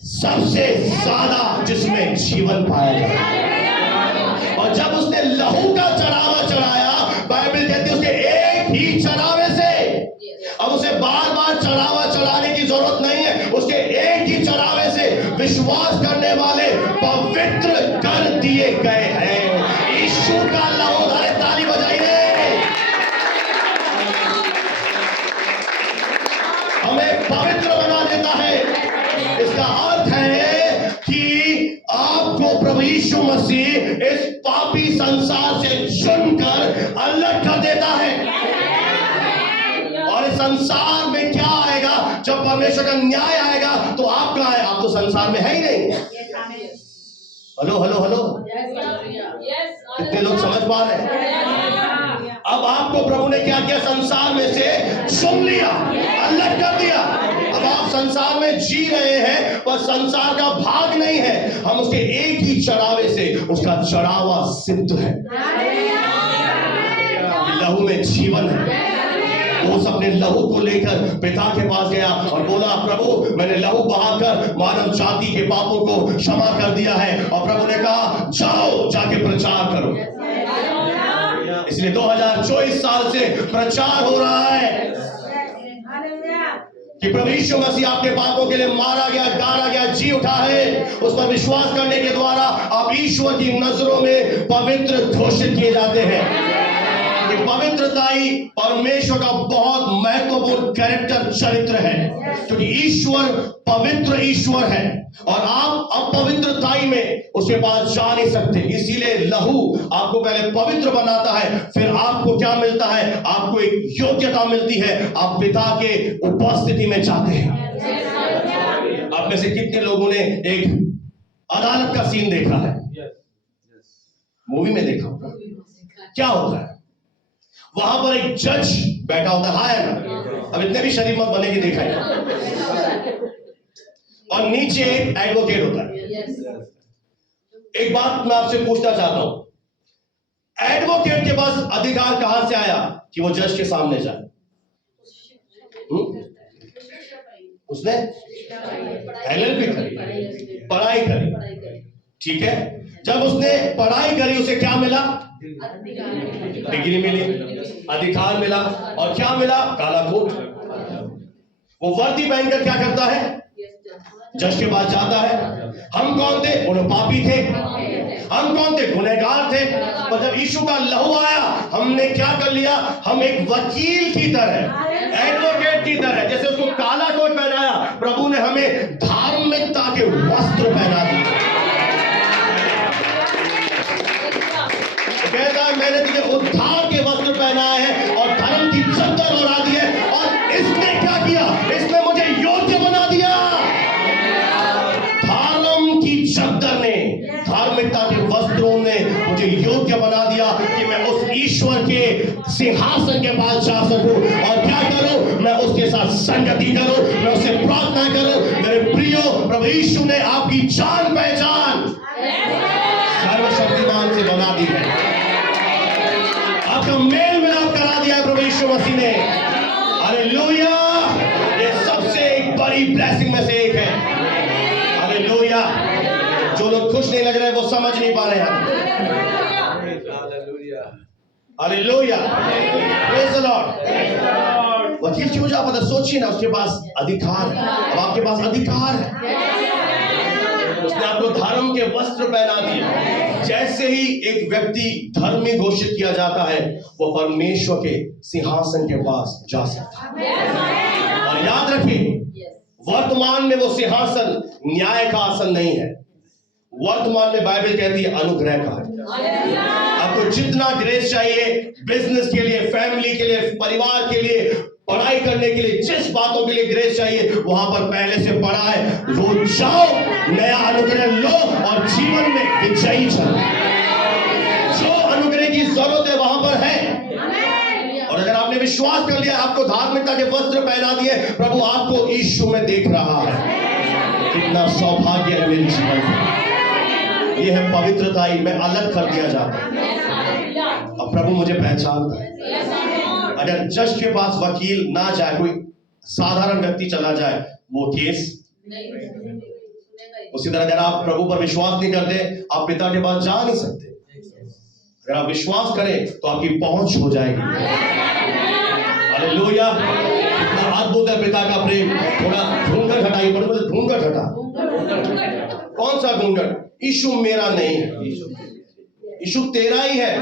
सबसे ज्यादा जिसमें जीवन पाया जाता है। और जब उसने लहू का चढ़ावा चढ़ाया, बाइबल कहती है उसके एक ही चढ़ावे से, अब उसे बार बार चढ़ावा चढ़ाने की जरूरत नहीं है, उसके एक ही चढ़ावे से विश्वास करने वाले पवित्र कर दिए गए हैं। यीशु का लहू, अरे ताली बजाइए, हमें पवित्र बना देता है। इसका अर्थ है कि आपको प्रभु यीशु मसीह इस पापी संसार से चुनकर अलग कर देता है। और इस संसार में क्या आएगा? जब परमेश्वर का न्याय आएगा तो आप कहां है? आप तो संसार में है ही नहीं। हेलो हेलो हेलो, कितने लोग समझ पा रहे हैं? अब आपको प्रभु ने क्या किया? संसार में से चुन लिया, अलग कर दिया। अब आप संसार में जी रहे हैं पर संसार का भाग नहीं है। हम उसके एक ही चढ़ावे से, उसका चढ़ावा सिद्ध है, लहू में जीवन है। वो अपने लहू को लेकर पिता के पास गया और बोला, प्रभु मैंने लहू बहाकर मानव जाति के पापों को क्षमा कर दिया है। और प्रभु ने कहा, जाओ जाके प्रचार करो। इसलिए 2024 साल से प्रचार हो रहा है कि प्रभु यीशु मसीह आपके पापों के लिए मारा गया, गाड़ा गया, जी उठा है। उस पर विश्वास करने के द्वारा आप ईश्वर की नजरों में पवित्र घोषित किए जाते हैं। पवित्रताई परमेश्वर का बहुत महत्वपूर्ण कैरेक्टर, चरित्र है, क्योंकि ईश्वर पवित्र ईश्वर है और आप अपवित्रताई में उसके पास जा नहीं सकते। इसीलिए लहू आपको पहले पवित्र बनाता है, फिर आपको क्या मिलता है? आपको एक योग्यता मिलती है, आप पिता के उपस्थिति में जाते हैं। आप में से कितने लोगों ने एक अदालत का सीन देखा है? मूवी में देखा होगा। क्या होता है? वहां पर एक जज बैठा होता है, ना? अब इतने भी शरीफ मत बने कि देखा है। और नीचे एक एडवोकेट होता है। एक बात मैं आपसे पूछना चाहता हूं, एडवोकेट के पास अधिकार कहां से आया कि वो जज के सामने जाए? उसने एलएलबी करी, पढ़ाई करी, ठीक है। जब उसने पढ़ाई करी उसे क्या मिला? डिग्री मिली, अधिकार मिला, और क्या मिला? काला कोट। वो वर्दी पहनकर क्या करता है? जज के पास जाता है। हम कौन थे? वो लोग पापी थे। हम कौन थे? गुनहगार थे। पर जब यीशु का लहू आया, हमने क्या कर लिया? हम एक वकील की तरह, एडवोकेट की तरह, जैसे उसको काला कोट पहनाया, प्रभु ने हमें धार्मिकता के वस्त्र पहना दिए। कहता है, मैंने तुझे उद्धार के वस्त्र पहनाए हैं और धर्म की चद्दर ओढ़ा दी है। और इसने क्या किया? इसने मुझे योग्य बना दिया। धर्म की चद्दर ने, धार्मिकता के वस्त्रों ने मुझे योग्य बना दिया कि मैं उस ईश्वर के सिंहासन के पास जा सकूं और क्या करूं? मैं उसके साथ संगति करूं, मैं उससे प्रार्थना करूं। मेरे प्रियो, प्रभु यीशु ने आपकी जान पहचान सर्वशक्तिमान से बना दी है। आपका मेल मिलाप करा दिया है प्रभु यीशु मसीह ने। हालेलुया! ये सबसे एक बड़ी ब्लेसिंग में से एक है। हालेलुया! जो लोग खुश नहीं लग रहे वो समझ नहीं पा रहे हैं। हालेलुया! Praise the Lord. वकील क्यों जा पाता? सोचिए ना, उसके पास अधिकार है। अब आपके पास अधिकार है। उसने आपको धर्म के वस्त्र पहना दिए। जैसे ही एक व्यक्ति धर्मी घोषित किया जाता है, वो परमेश्वर के सिंहासन के पास जा सकता है। और याद रखिए, वर्तमान में वो सिंहासन न्याय का आसन नहीं है। वर्तमान में बाइबल कहती है अनुग्रह का है। आपको जितना ग्रेस चाहिए, बिजनेस के लिए, फैमिली के लिए, परिवार के लिए, पढ़ाई करने के लिए, जिस बातों के लिए ग्रेस चाहिए, वहां पर पहले से पड़ा है। रोज जाओ, नया अनुग्रह लो और जीवन में विजयी चलो। जो अनुग्रह की जरूरत है वहां पर है। और अगर आपने विश्वास कर लिया, आपको धार्मिकता के वस्त्र पहना दिए, प्रभु आपको यीशु में देख रहा है। कितना सौभाग्य है मेरे जीवन में। यह है पवित्रता ही, मैं अलग कर दिया जाता हूं। अब प्रभु मुझे पहचानता है। अगर जज के पास वकील ना जाए, कोई साधारण व्यक्ति चला जाए, वो केस उसी तरह अगर आप प्रभु पर विश्वास नहीं करते, आप पिता के पास जा नहीं सकते। अगर आप विश्वास करें तो आपकी पहुंच हो जाएगी। हालेलुया, कितना अद्भुत है पिता का प्रेम। थोड़ा घूंघट हटाइए, बोले घूंघट हटा। कौन सा घूंघट? यीशु मेरा नहीं है, यीशु तेरा ही है।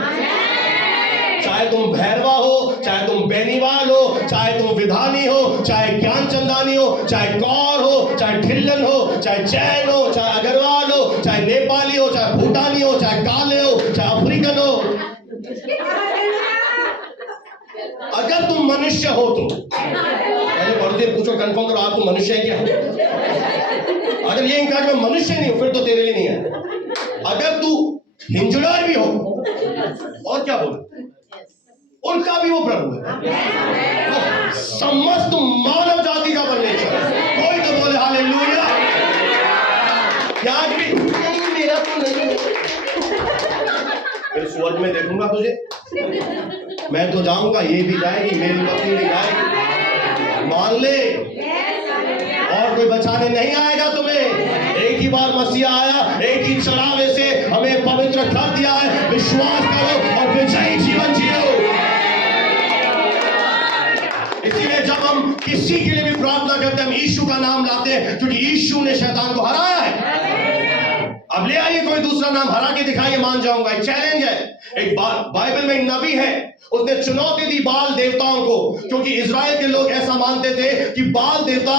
चाहे तुम भैरवा हो, चाहे तुम बेनीवाल हो, चाहे तुम विधानी हो, चाहे ज्ञान चंदानी हो, चाहे कौर हो, चाहे ढिल्लन हो, चाहे जैन हो, चाहे अग्रवाल हो, चाहे नेपाली हो, चाहे भूटानी हो, चाहे काले हो, चाहे अफ्रीकन हो, अगर तुम मनुष्य हो तो पहले पर्दे पूछो, कंफर्म करो आप तुम मनुष्य है क्या। अगर ये इनकार मैं मनुष्य नहीं हूं, फिर तो तेरे लिए नहीं है। अगर तू हिंजुड़ा भी हो, और क्या बोले, उनका भी वो प्रभु है, वो समस्त मानव जाति का परमेश्वर है। कोई तो बोले हालेलुया। याद भी नहीं, मेरा तो नहीं है। फिर स्वर्ग में देखूंगा तुझे, मैं तो जाऊंगा, ये भी जाएगी, मेरी पत्नी भी जाएगी, मान ले। और कोई बचाने नहीं आएगा तुम्हें। एक ही बार मसीहा आया, एक ही चढ़ावे से हमें पवित्र कर दिया है। विश्वास करो और विजयी जीवन जियो। इसीलिए जब हम किसी के लिए भी प्रार्थना करते हैं, हम यीशु का नाम लाते हैं, क्योंकि यीशु ने शैतान को हराया है। अब ले आइए कोई दूसरा नाम, हरा के दिखाइए, मान जाऊंगा। एक चैलेंज है। एक बाइबल में एक नबी है, उसने चुनौती दी बाल देवताओं को, क्योंकि इजराइल के लोग ऐसा मानते थे कि बाल देवता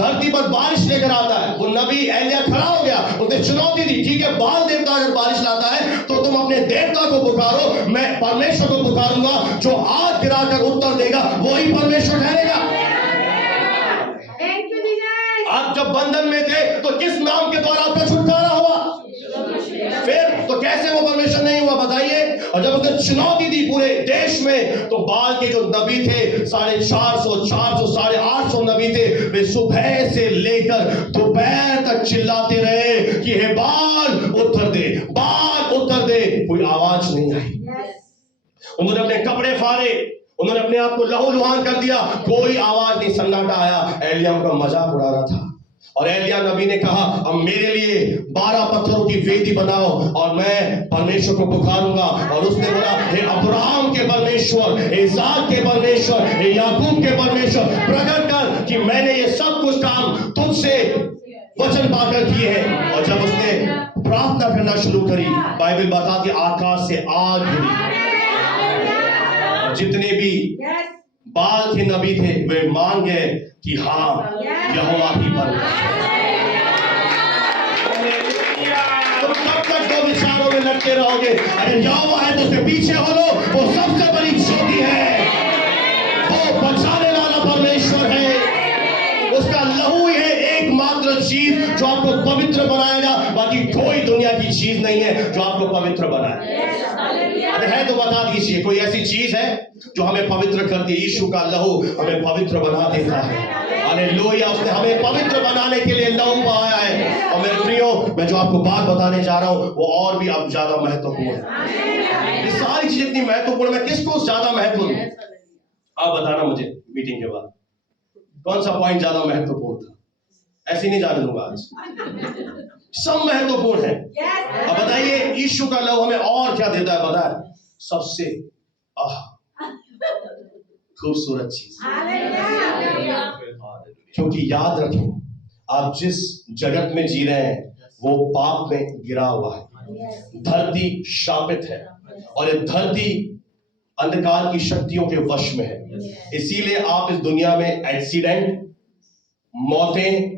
धरती पर बारिश लेकर आता है। वो नबी एलिया खड़ा हो गया, उसने चुनौती दी, ठीक है बाल देवता अगर बारिश लाता है तो तुम अपने देवता को पुकारो, मैं परमेश्वर को पुकारूंगा, जो आग गिराकर उत्तर देगा वही परमेश्वर ठहरेगा। आप जब बंधन में थे तो किस नाम के द्वारा आपका छुटकारा हुआ? फिर तो कैसे वो परमेश्वर नहीं हुआ बताइए? और जब उसने चुनौती दी पूरे देश में, तो बाल के जो नबी थे 450, 400, 850 नबी थे, वे सुबह से लेकर दोपहर तक चिल्लाते रहे कि हे बाल उत्तर दे, बाल उत्तर दे। कोई आवाज नहीं आई। उन्होंने अपने कपड़े फाड़े, उन्होंने अपने आप को लहूलुहान कर दिया, कोई आवाज नहीं, सन्नाटा आया। एलिया उनका मजाक उड़ा रहा था, और एलिया नबी ने कहा अब मेरे लिए 12 पत्थरों की वेदी बनाओ और मैं परमेश्वर को पुकारूंगा। और उसने बोला हे अब्राहम के परमेश्वर, हे इसाक के परमेश्वर, हे याकूब के परमेश्वर, प्रकट कर कि मैंने ये सब कुछ काम तुझसे वचन पाकर किए हैं। और जब उसने प्रार्थना करना शुरू करी, बाइबल बताती आकाश से आग गिरी। जितने भी बाल के नबी थे वे मान गए कि हाँ यहोवा ही परमेश्वर। तुम कब तक दो विचारों में लड़ते रहोगे? अरे यहोवा है तो उसके पीछे हो लो, वो सबसे बड़ी ज्योति है, वो बचाने वाला परमेश्वर है। उसका लहू ही है एकमात्र चीज जो आपको पवित्र बनाएगा, बाकी कोई दुनिया की चीज नहीं है जो आपको पवित्र बनाए। अगर है तो बता दीजिए कोई ऐसी चीज है जो हमें पवित्र करती है? यीशु का लहू हमें पवित्र बना देता है। हालेलुया, उसने हमें पवित्र बनाने के लिए लहू बहाया है। और मेरे प्रियो, मैं जो आपको बात बताने जा रहा हूं वो और भी अब ज्यादा महत्वपूर्ण है। ये सारी चीज इतनी महत्वपूर्ण, मैं किसको ज्यादा महत्व दूं? आप बताना मुझे मीटिंग के बाद कौन सा पॉइंट ज्यादा महत्वपूर्ण था। ऐसे नहीं जाने दूंगा आज, सब महत्वपूर्ण है। अब बताइए यीशु का लहू हमें और क्या देता है? पता है? सबसे खूबसूरत चीज, क्योंकि याद रखें आप जिस जगत में जी रहे हैं वो पाप में गिरा हुआ है। धरती शापित है और ये धरती अंधकार की शक्तियों के वश में है। इसीलिए आप इस दुनिया में एक्सीडेंट, मौतें,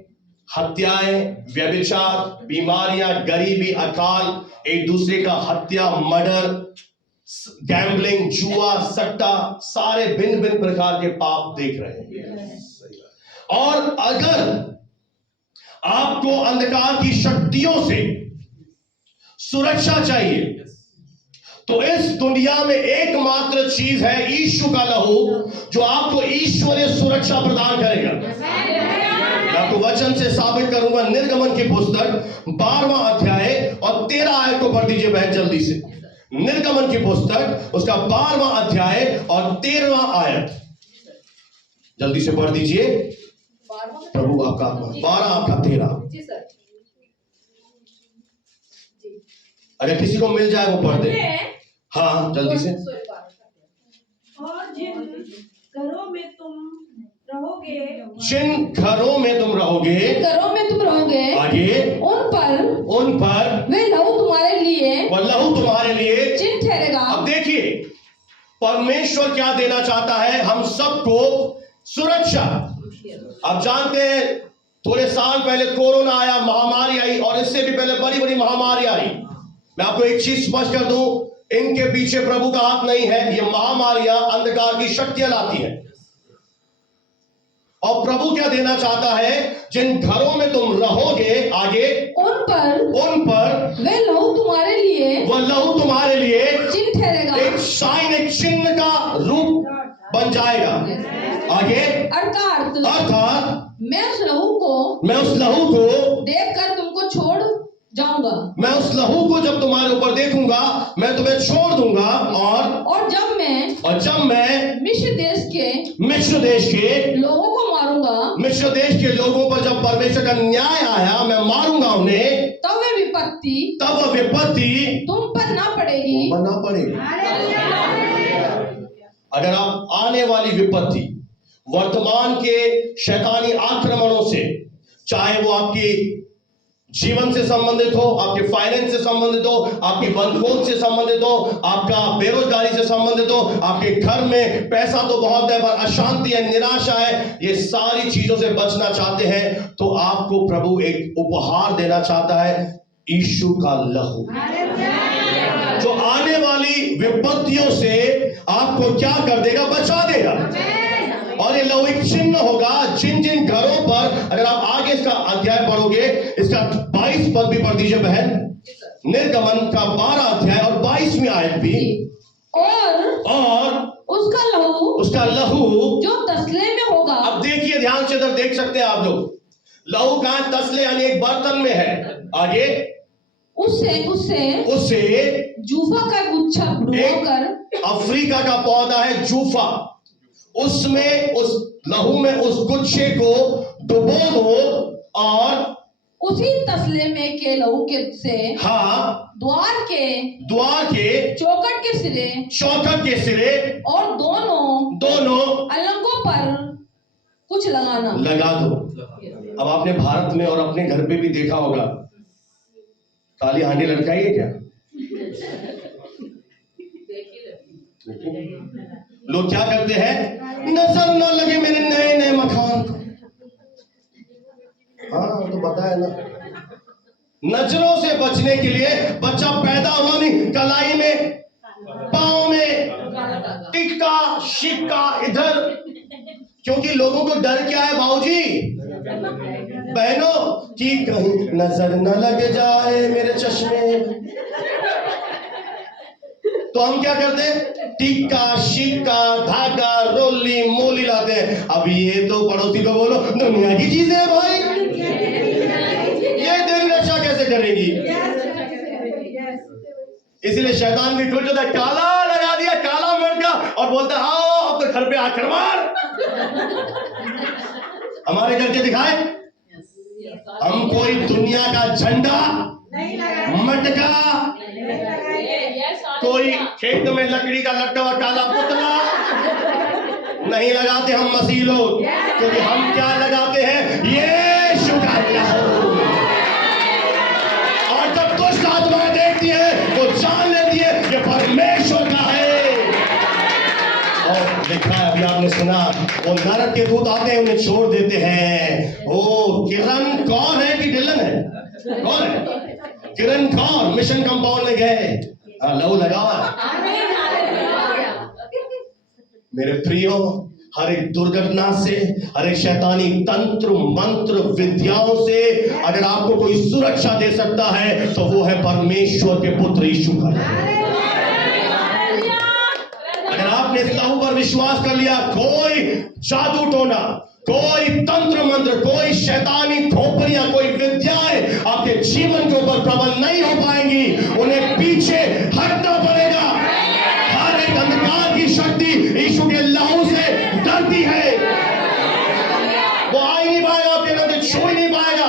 हत्याएं, व्यभिचार, बीमारियां, गरीबी, अकाल, एक दूसरे का हत्या, मर्डर, गैम्बलिंग, जुआ, सट्टा, सारे भिन्न भिन्न प्रकार के पाप देख रहे हैं। और अगर आपको अंधकार की शक्तियों से सुरक्षा चाहिए तो इस दुनिया में एकमात्र चीज है यीशु का लहू, जो आपको ईश्वरीय सुरक्षा प्रदान करेगा। मैं आपको वचन से साबित करूंगा। निर्गमन की पुस्तक 12वां अध्याय और 13 आयत को पढ़ दीजिए बहन जल्दी से। निर्गमन की पुस्तक उसका 12वां अध्याय और 13वां आयत, जल्दी से पढ़ दीजिए। प्रभु आपका 12 आपका 13। जी सर। अगर किसी को मिल जाए वो पढ़ दे। हाँ जल्दी से। और जिन घरों में तुम रहोगे, जिन घरों में तुम रहोगे, घरों में तुम रहोगे, आगे उन पर वे लहू तुम्हारे लिए, वह लहू तुम्हारे लिए चिन्ह ठहरेगा। अब देखिए परमेश्वर क्या देना चाहता है, हम सबको सुरक्षा। आप जानते हैं थोड़े साल पहले कोरोना आया, महामारी आई, और इससे भी पहले बड़ी बड़ी महामारी आई। मैं आपको एक चीज स्पष्ट कर दूं, इनके पीछे प्रभु का हाथ नहीं है। ये महामारियां अंधकार की शक्तियां लाती हैं। और प्रभु क्या देना चाहता है, जिन घरों में तुम रहोगे, आगे उन पर वे लहू तुम्हारे लिए, वह लहू तुम्हारे लिए चिन्ह ठहरेगा। एक साइन, एक चिन्ह का रूप बन जाएगा। आगे अर्थात मैं उस लहू को देखकर तुमको छोड़ जाऊंगा। मैं उस लहू को जब तुम्हारे ऊपर देखूंगा, मैं तुम्हें छोड़ दूंगा। और जब मैं मिस्र देश के लोगों को मारूंगा, मिस्र देश के लोगों पर जब परमेश्वर का न्याय आया, मैं मारूंगा उन्हें, तब वह विपत्ति तुम पर ना पड़ेगी। अगर आप आने वाली विपत्ति, वर्तमान के शैतानी आक्रमणों से, चाहे वो आपकी जीवन से संबंधित हो, आपके फाइनेंस से संबंधित हो, आपकी बंधकों से संबंधित हो, आपका बेरोजगारी से संबंधित हो, आपके घर में पैसा तो बहुत है पर अशांति है, निराशा है, ये सारी चीजों से बचना चाहते हैं तो आपको प्रभु एक उपहार देना चाहता है, यीशु का लहू, जो आने वाली विपत्तियों से आपको क्या कर देगा, बचा देगा। और ये लहू एक चिन्ह होगा जिन जिन घरों पर, अगर आप आगे इसका अध्याय पढ़ोगे, इसका 22 पद भी पढ़ दीजिए बहन, निर्गमन का 12 अध्याय और 22वीं आयत भी। और उसका लहू जो तसले में होगा। अब देखिए ध्यान से, इधर देख सकते हैं आप लोग, लहू कहां, तसले यानी एक बर्तन में है। आगे उससे जूफा का गुच्छा डुबोकर, अफ्रीका का पौधा है जूफा, उसमें उस लहू में उस गुच्छे को डुबो दो और उसी तसले में के लहू के से, हाँ, द्वार के चौखट के सिरे और दोनों अलंगों पर कुछ लगा दो। अब आपने भारत में और अपने घर पे भी देखा होगा, काली हांडी लटकाई है क्या? लोग क्या करते हैं, नजर ना लगे मेरे नए नए मकान को। हाँ तो पता है ना, नजरों से बचने के लिए बच्चा पैदा हुआ नहीं, कलाई में, पांव में टिक्का शिक्का इधर, क्योंकि लोगों को डर क्या है भाऊजी बहनों, कि कहीं नजर न लग जाए मेरे चश्मे। तो हम क्या करते हैं, टिक्का शिक्का धागा रोली मोली लाते हैं। अब ये तो पड़ोसी को बोलो दुनिया की चीजें है भाई, ये तेरी रक्षा कैसे करेगी। इसलिए शैतान भी खुश होता है, काला लगा दिया, काला मिर्च का, और बोलता है आओ अब तो घर पे आकर मार। हमारे करके दिखाए, हम कोई दुनिया का झंडा मटका, कोई खेत में लकड़ी का लटका हुआ काला पुतला नहीं लगाते हम मसीह लोग, क्योंकि हम क्या लगाते हैं, यीशु का लहू। और जब दुष्ट आत्माएं देखती है वो जान लेती है ये परमेश्वर का है। और लिखा है, अभी आपने सुना, वो नरक के दूत आते हैं उन्हें छोड़ देते हैं। ओ किरण कौन है कि डिलन है, कौन है किरण कौन, मिशन कंपाउंड में गए, लहू लगा हुआ। मेरे प्रियो, हर एक दुर्घटना से, हर एक शैतानी तंत्र मंत्र विद्याओं से अगर आपको कोई सुरक्षा दे सकता है तो वो है परमेश्वर के पुत्र यीशु का। अगर आपने इस लहू पर विश्वास कर लिया, कोई जादू टोना, कोई तंत्र मंत्र, कोई शैतानी खोपड़ियां, कोई विद्याएं आपके जीवन के ऊपर प्रबल नहीं हो पाएंगी। उन्हें पीछे हटना पड़ेगा। हर एक अंधकार की शक्ति यीशु के लहू से डरती है। वो आ ही नहीं पाएगा, आपके अंदर छू ही नहीं पाएगा,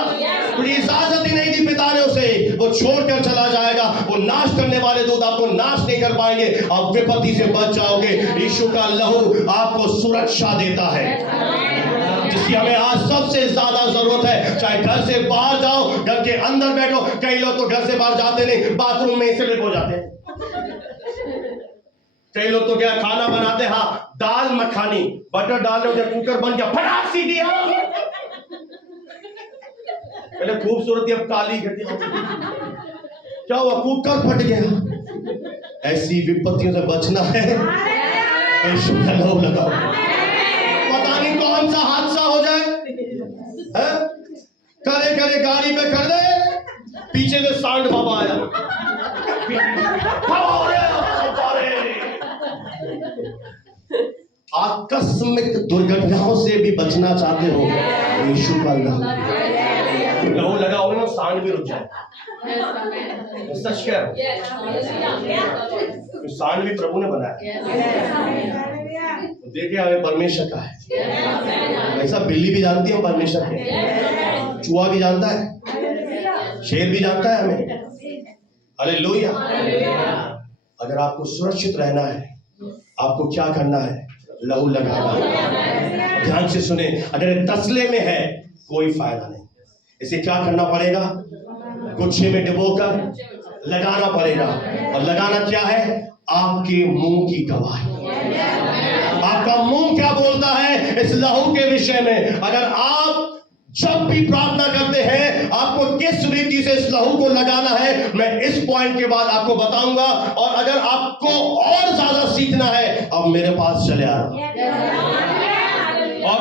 क्योंकि इजाजत ही नहीं दी पिता ने उसे। वो छोड़कर चला जाएगा। वो नाश करने वाले दूत आपको नाश नहीं कर पाएंगे। आप विपत्ति से बच जाओगे। यीशु का लहू आपको सुरक्षा देता है, जिसकी हमें आज सबसे ज्यादा जरूरत है। चाहे घर से बाहर जाओ, घर के अंदर बैठो। कई लोग तो घर से बाहर जाते नहीं, बाथरूम में ही स्लिप हो जाते हैं। कई लोग तो क्या खाना बनाते, हाँ दाल मखानी, बटर डाल रहे हो, कुकर बन गया, फटाक सीटी पहले खूबसूरती अब काली घटी, क्या हुआ, कुकर फट गया। ऐसी विपत्तियों से बचना है, यीशु का नाम लगाओ। पता नहीं कौन सा हादसा हो जाए, है? करे करे गाड़ी पे कर दे, पीछे से सांड बाबा आया, आकस्मिक दुर्घटनाओं से भी बचना चाहते हो, यीशु का नाम लगा हो, सांड भी रुक जाए। सच कह सांड भी प्रभु ने बनाया। देखिए हमें परमेश्वर का है। ऐसा बिल्ली भी जानती है परमेश्वर के, चूहा भी जानता है, शेर भी जानता है हमें। हालेलुया। अगर आपको सुरक्षित रहना है, आपको क्या करना है, लहू लगाना है। ध्यान से सुने, अगर तसले में है कोई फायदा नहीं। इसे क्या करना पड़ेगा, गुच्छे में डुबोकर लगाना पड़ेगा। और लगाना क्या है, आपके मुंह की गवाही। आपका मुंह क्या बोलता है इस लहू के विषय में। अगर आप जब भी प्रार्थना करते हैं, आपको किस रीति से इस लहू को लगाना है, मैं इस पॉइंट के बाद आपको बताऊंगा। और अगर आपको और ज्यादा सीखना है, अब मेरे पास चले आना। और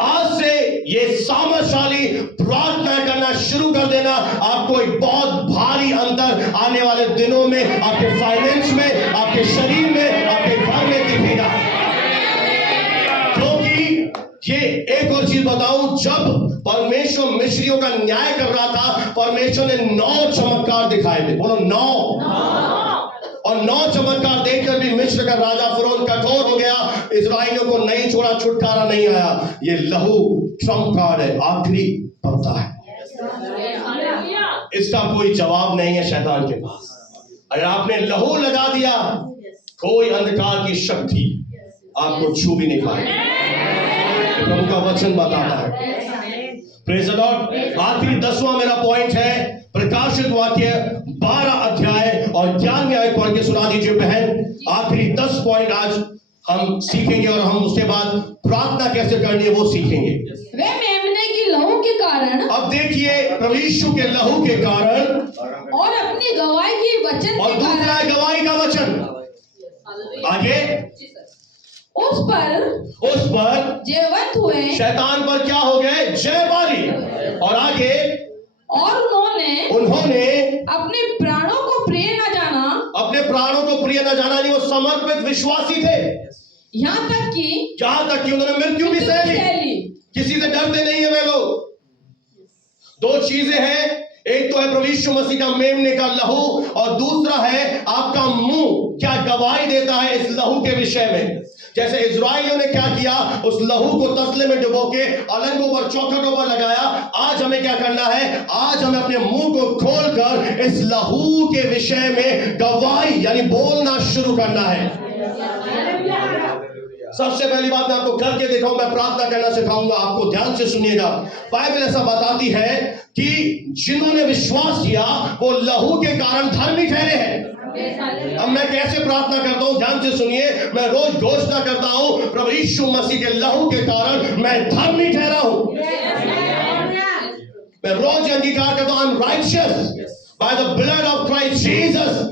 आज से ये सामर्थशाली प्रार्थना करना शुरू कर देना। आपको एक बहुत भारी अंतर आने वाले दिनों में, आपके फाइनेंस में, आपके शरीर में, आपके घर में दिखेगा। क्योंकि ये एक और चीज बताऊं, जब परमेश्वर मिस्रियों का न्याय कर रहा था, परमेश्वर ने 9 चमत्कार दिखाए थे। बोलो 9। और 9 चमत्कार देखकर भी मिस्र का राजा फिरौन कठोर हो गया, इस्राएलियों को नहीं छोड़ा, छुटकारा नहीं आया। ये लहू ट्रम्प कार्ड है, आखिरी पत्ता है। इसका कोई जवाब नहीं है शैतान के पास। अगर आपने लहू लगा दिया, कोई अंधकार की शक्ति आपको छू भी नहीं पाएगी। प्रभु का वचन बताता है। Praise the Lord. आखिरी 10वां मेरा पॉइंट है, प्रकाशित वाक्य 12 अध्याय और 11वें आयत पढ़ के सुना दीजिए बहन। आखिरी 10 पॉइंट आज हम सीखेंगे और हम उसके बाद प्रार्थना कैसे करनी है वो सीखेंगे। वे मेमने की लहू के कारण, अब देखिए, प्रभु यीशु के लहू के कारण और अपनी गवाही की वचन और के दूसरा है कारण गवाही का वचन। आगे उस पर जयवंत हुए, शैतान पर क्या हो गए, जयबारी। और आगे, और उन्होंने अपने प्राणों को प्रिय न जाना। अपने प्राणों को प्रिय न जाना, नहीं, वो समर्पित विश्वासी थे। यहाँ तक कि उन्होंने मृत्यु भी सह ली। किसी से डरते नहीं है वे लोग। 2 चीजें हैं, एक तो है प्रभु यीशु मसीह का मेमने का लहू, और दूसरा है आपका मुंह क्या गवाही देता है इस लहू के विषय में। जैसे इजराइलियों ने क्या किया, उस लहू को तसले में डुबो के अलंगों पर, चौखटों पर लगाया। आज हमें क्या करना है, आज हमें अपने मुंह को खोलकर इस लहू के विषय में गवाही यानी बोलना शुरू करना है। सबसे पहली बात मैं आपको करके दिखाऊं, मैं प्रार्थना करना सिखाऊंगा आपको। ध्यान से सुनिएगा। बाइबल ऐसा बताती है कि जिन्होंने विश्वास किया वो लहू के कारण धर्मी ठहरे हैं। अब मैं कैसे प्रार्थना करता हूं, ध्यान से सुनिए। मैं रोज घोषणा करता हूं, प्रभु यीशु मसीह के लहू के कारण मैं धर्मी ठहरा हूं। मैं रोज अंगीकार करता हूं, I am righteous by the blood of Christ Jesus.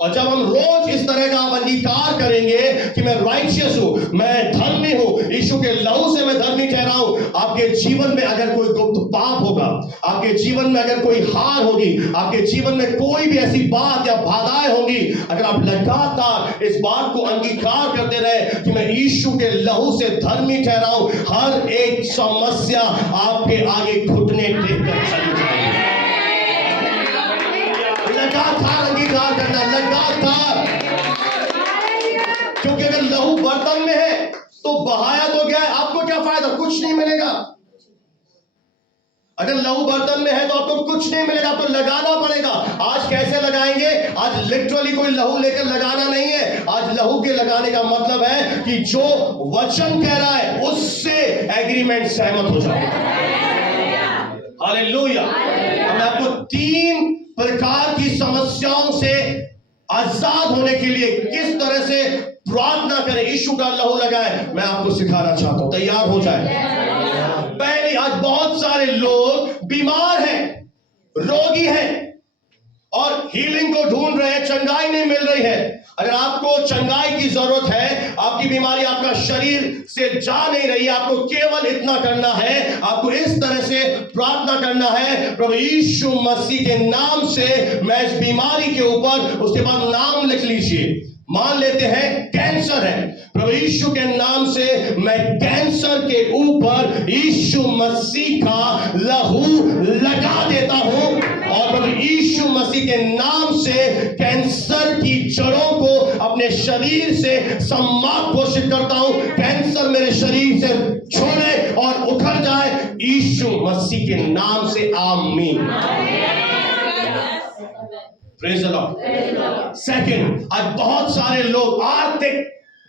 और जब हम रोज इस तरह का अंगीकार करेंगे कि मैं राइचियस हूं, मैं धर्मी हूं, यीशु के लहू से मैं धर्मी ठहरा हूं, आपके जीवन में अगर कोई गुप्त पाप होगा, आपके जीवन में अगर कोई हार होगी, आपके जीवन में कोई भी ऐसी बात या बाधाएं होंगी, अगर आप लगातार इस बात को अंगीकार करते रहे कि मैं यीशु के लहू से धर्मी ठहराऊं, हर एक समस्या आपके आगे घुटने टेक कर चली जाएगी। लगातार अंगीकार करना, लगातार, क्योंकि अगर लहू बर्तन में है तो बहाया तो क्या है, आपको क्या फायदा, कुछ नहीं मिलेगा। अगर लहू बर्तन में है तो आपको कुछ नहीं मिलेगा, आपको लगाना पड़ेगा। आज कैसे लगाएंगे? आज लिटरली कोई लहू लेकर लगाना नहीं है। आज लहू के लगाने का मतलब है कि जो वचन कह रहा है उससे एग्रीमेंट, सहमत हो जाए। हालेलुया। मैं आपको 3 प्रकार की समस्याओं से आजाद होने के लिए किस तरह से प्रार्थना करें, यीशु का लहू लगाए, मैं आपको सिखाना चाहता हूं। तैयार हो जाए। पहले, आज बहुत सारे लोग बीमार हैं, रोगी हैं और हीलिंग को ढूंढ रहे हैं, चंगाई नहीं मिल रही है। अगर आपको चंगाई की जरूरत है, आपकी बीमारी आपका शरीर से जा नहीं रही है, आपको केवल इतना करना है, आपको इस तरह से प्रार्थना करना है, प्रभु यीशु मसीह के नाम से मैं इस बीमारी के ऊपर, उसके बाद नाम लिख लीजिए। मान लेते हैं कैंसर है, प्रभु यीशु के नाम से मैं कैंसर के ऊपर यीशु मसीह का लहू लगा देता हूं और प्रभु यीशु मसीह के नाम से कैंसर की जड़ों को अपने शरीर से समाप्त घोषित करता हूं। कैंसर मेरे शरीर से छोड़े और उखड़ जाए यीशु मसीह के नाम से, आमीन। Praise the Lord. सेकंड, आज बहुत सारे लोग आर्थिक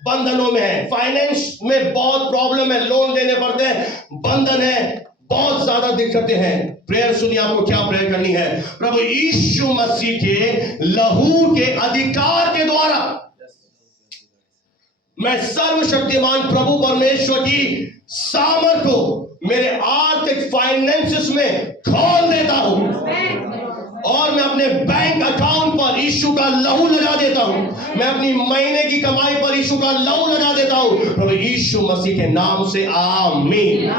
बंधनों में हैं, फाइनेंस में बहुत प्रॉब्लम है, लोन देने पड़ते हैं, बंधन है, बहुत ज्यादा दिक्कतें हैं। प्रेयर सुनिए, आपको क्या प्रेयर करनी है? प्रभु यीशु मसीह के लहू के अधिकार के द्वारा मैं सर्वशक्तिमान प्रभु परमेश्वर की सामर्थ को मेरे आर्थिक फाइनेंसेस में खोल देता हूं और मैं अपने बैंक अकाउंट पर यीशु का लहू लगा देता हूं। मैं अपनी महीने की कमाई पर यीशु का लहू लगा देता हूं, प्रभु यीशु मसीह के नाम से, आमीन।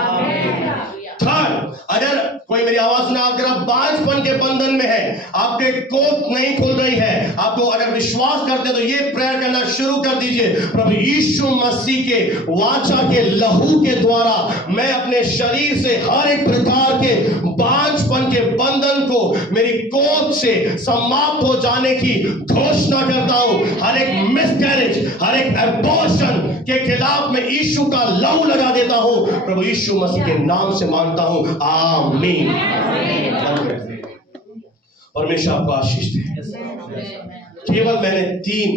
थर्ड, अगर कोई मेरी आवाज सुना, अगर आप बांझपन के बंधन में है, आपके कोख नहीं खुल रही है, आपको अगर विश्वास करते तो ये प्रेयर करना शुरू कर दीजिए। प्रभु यीशु मसीह के वाचा के लहू के द्वारा मैं अपने शरीर से हर एक प्रकार के बांझपन के बंधन को मेरी कोख से समाप्त हो जाने की घोषणा करता हूं। हर एक मिसकैरेज, हर एक एबॉर्शन के खिलाफ मैं यीशु का लहू लगा देता हूं, प्रभु यीशु मसीह के नाम से मांगता हूं, आमीन। परमेश्वर आपको आशीष दे। केवल मैंने 3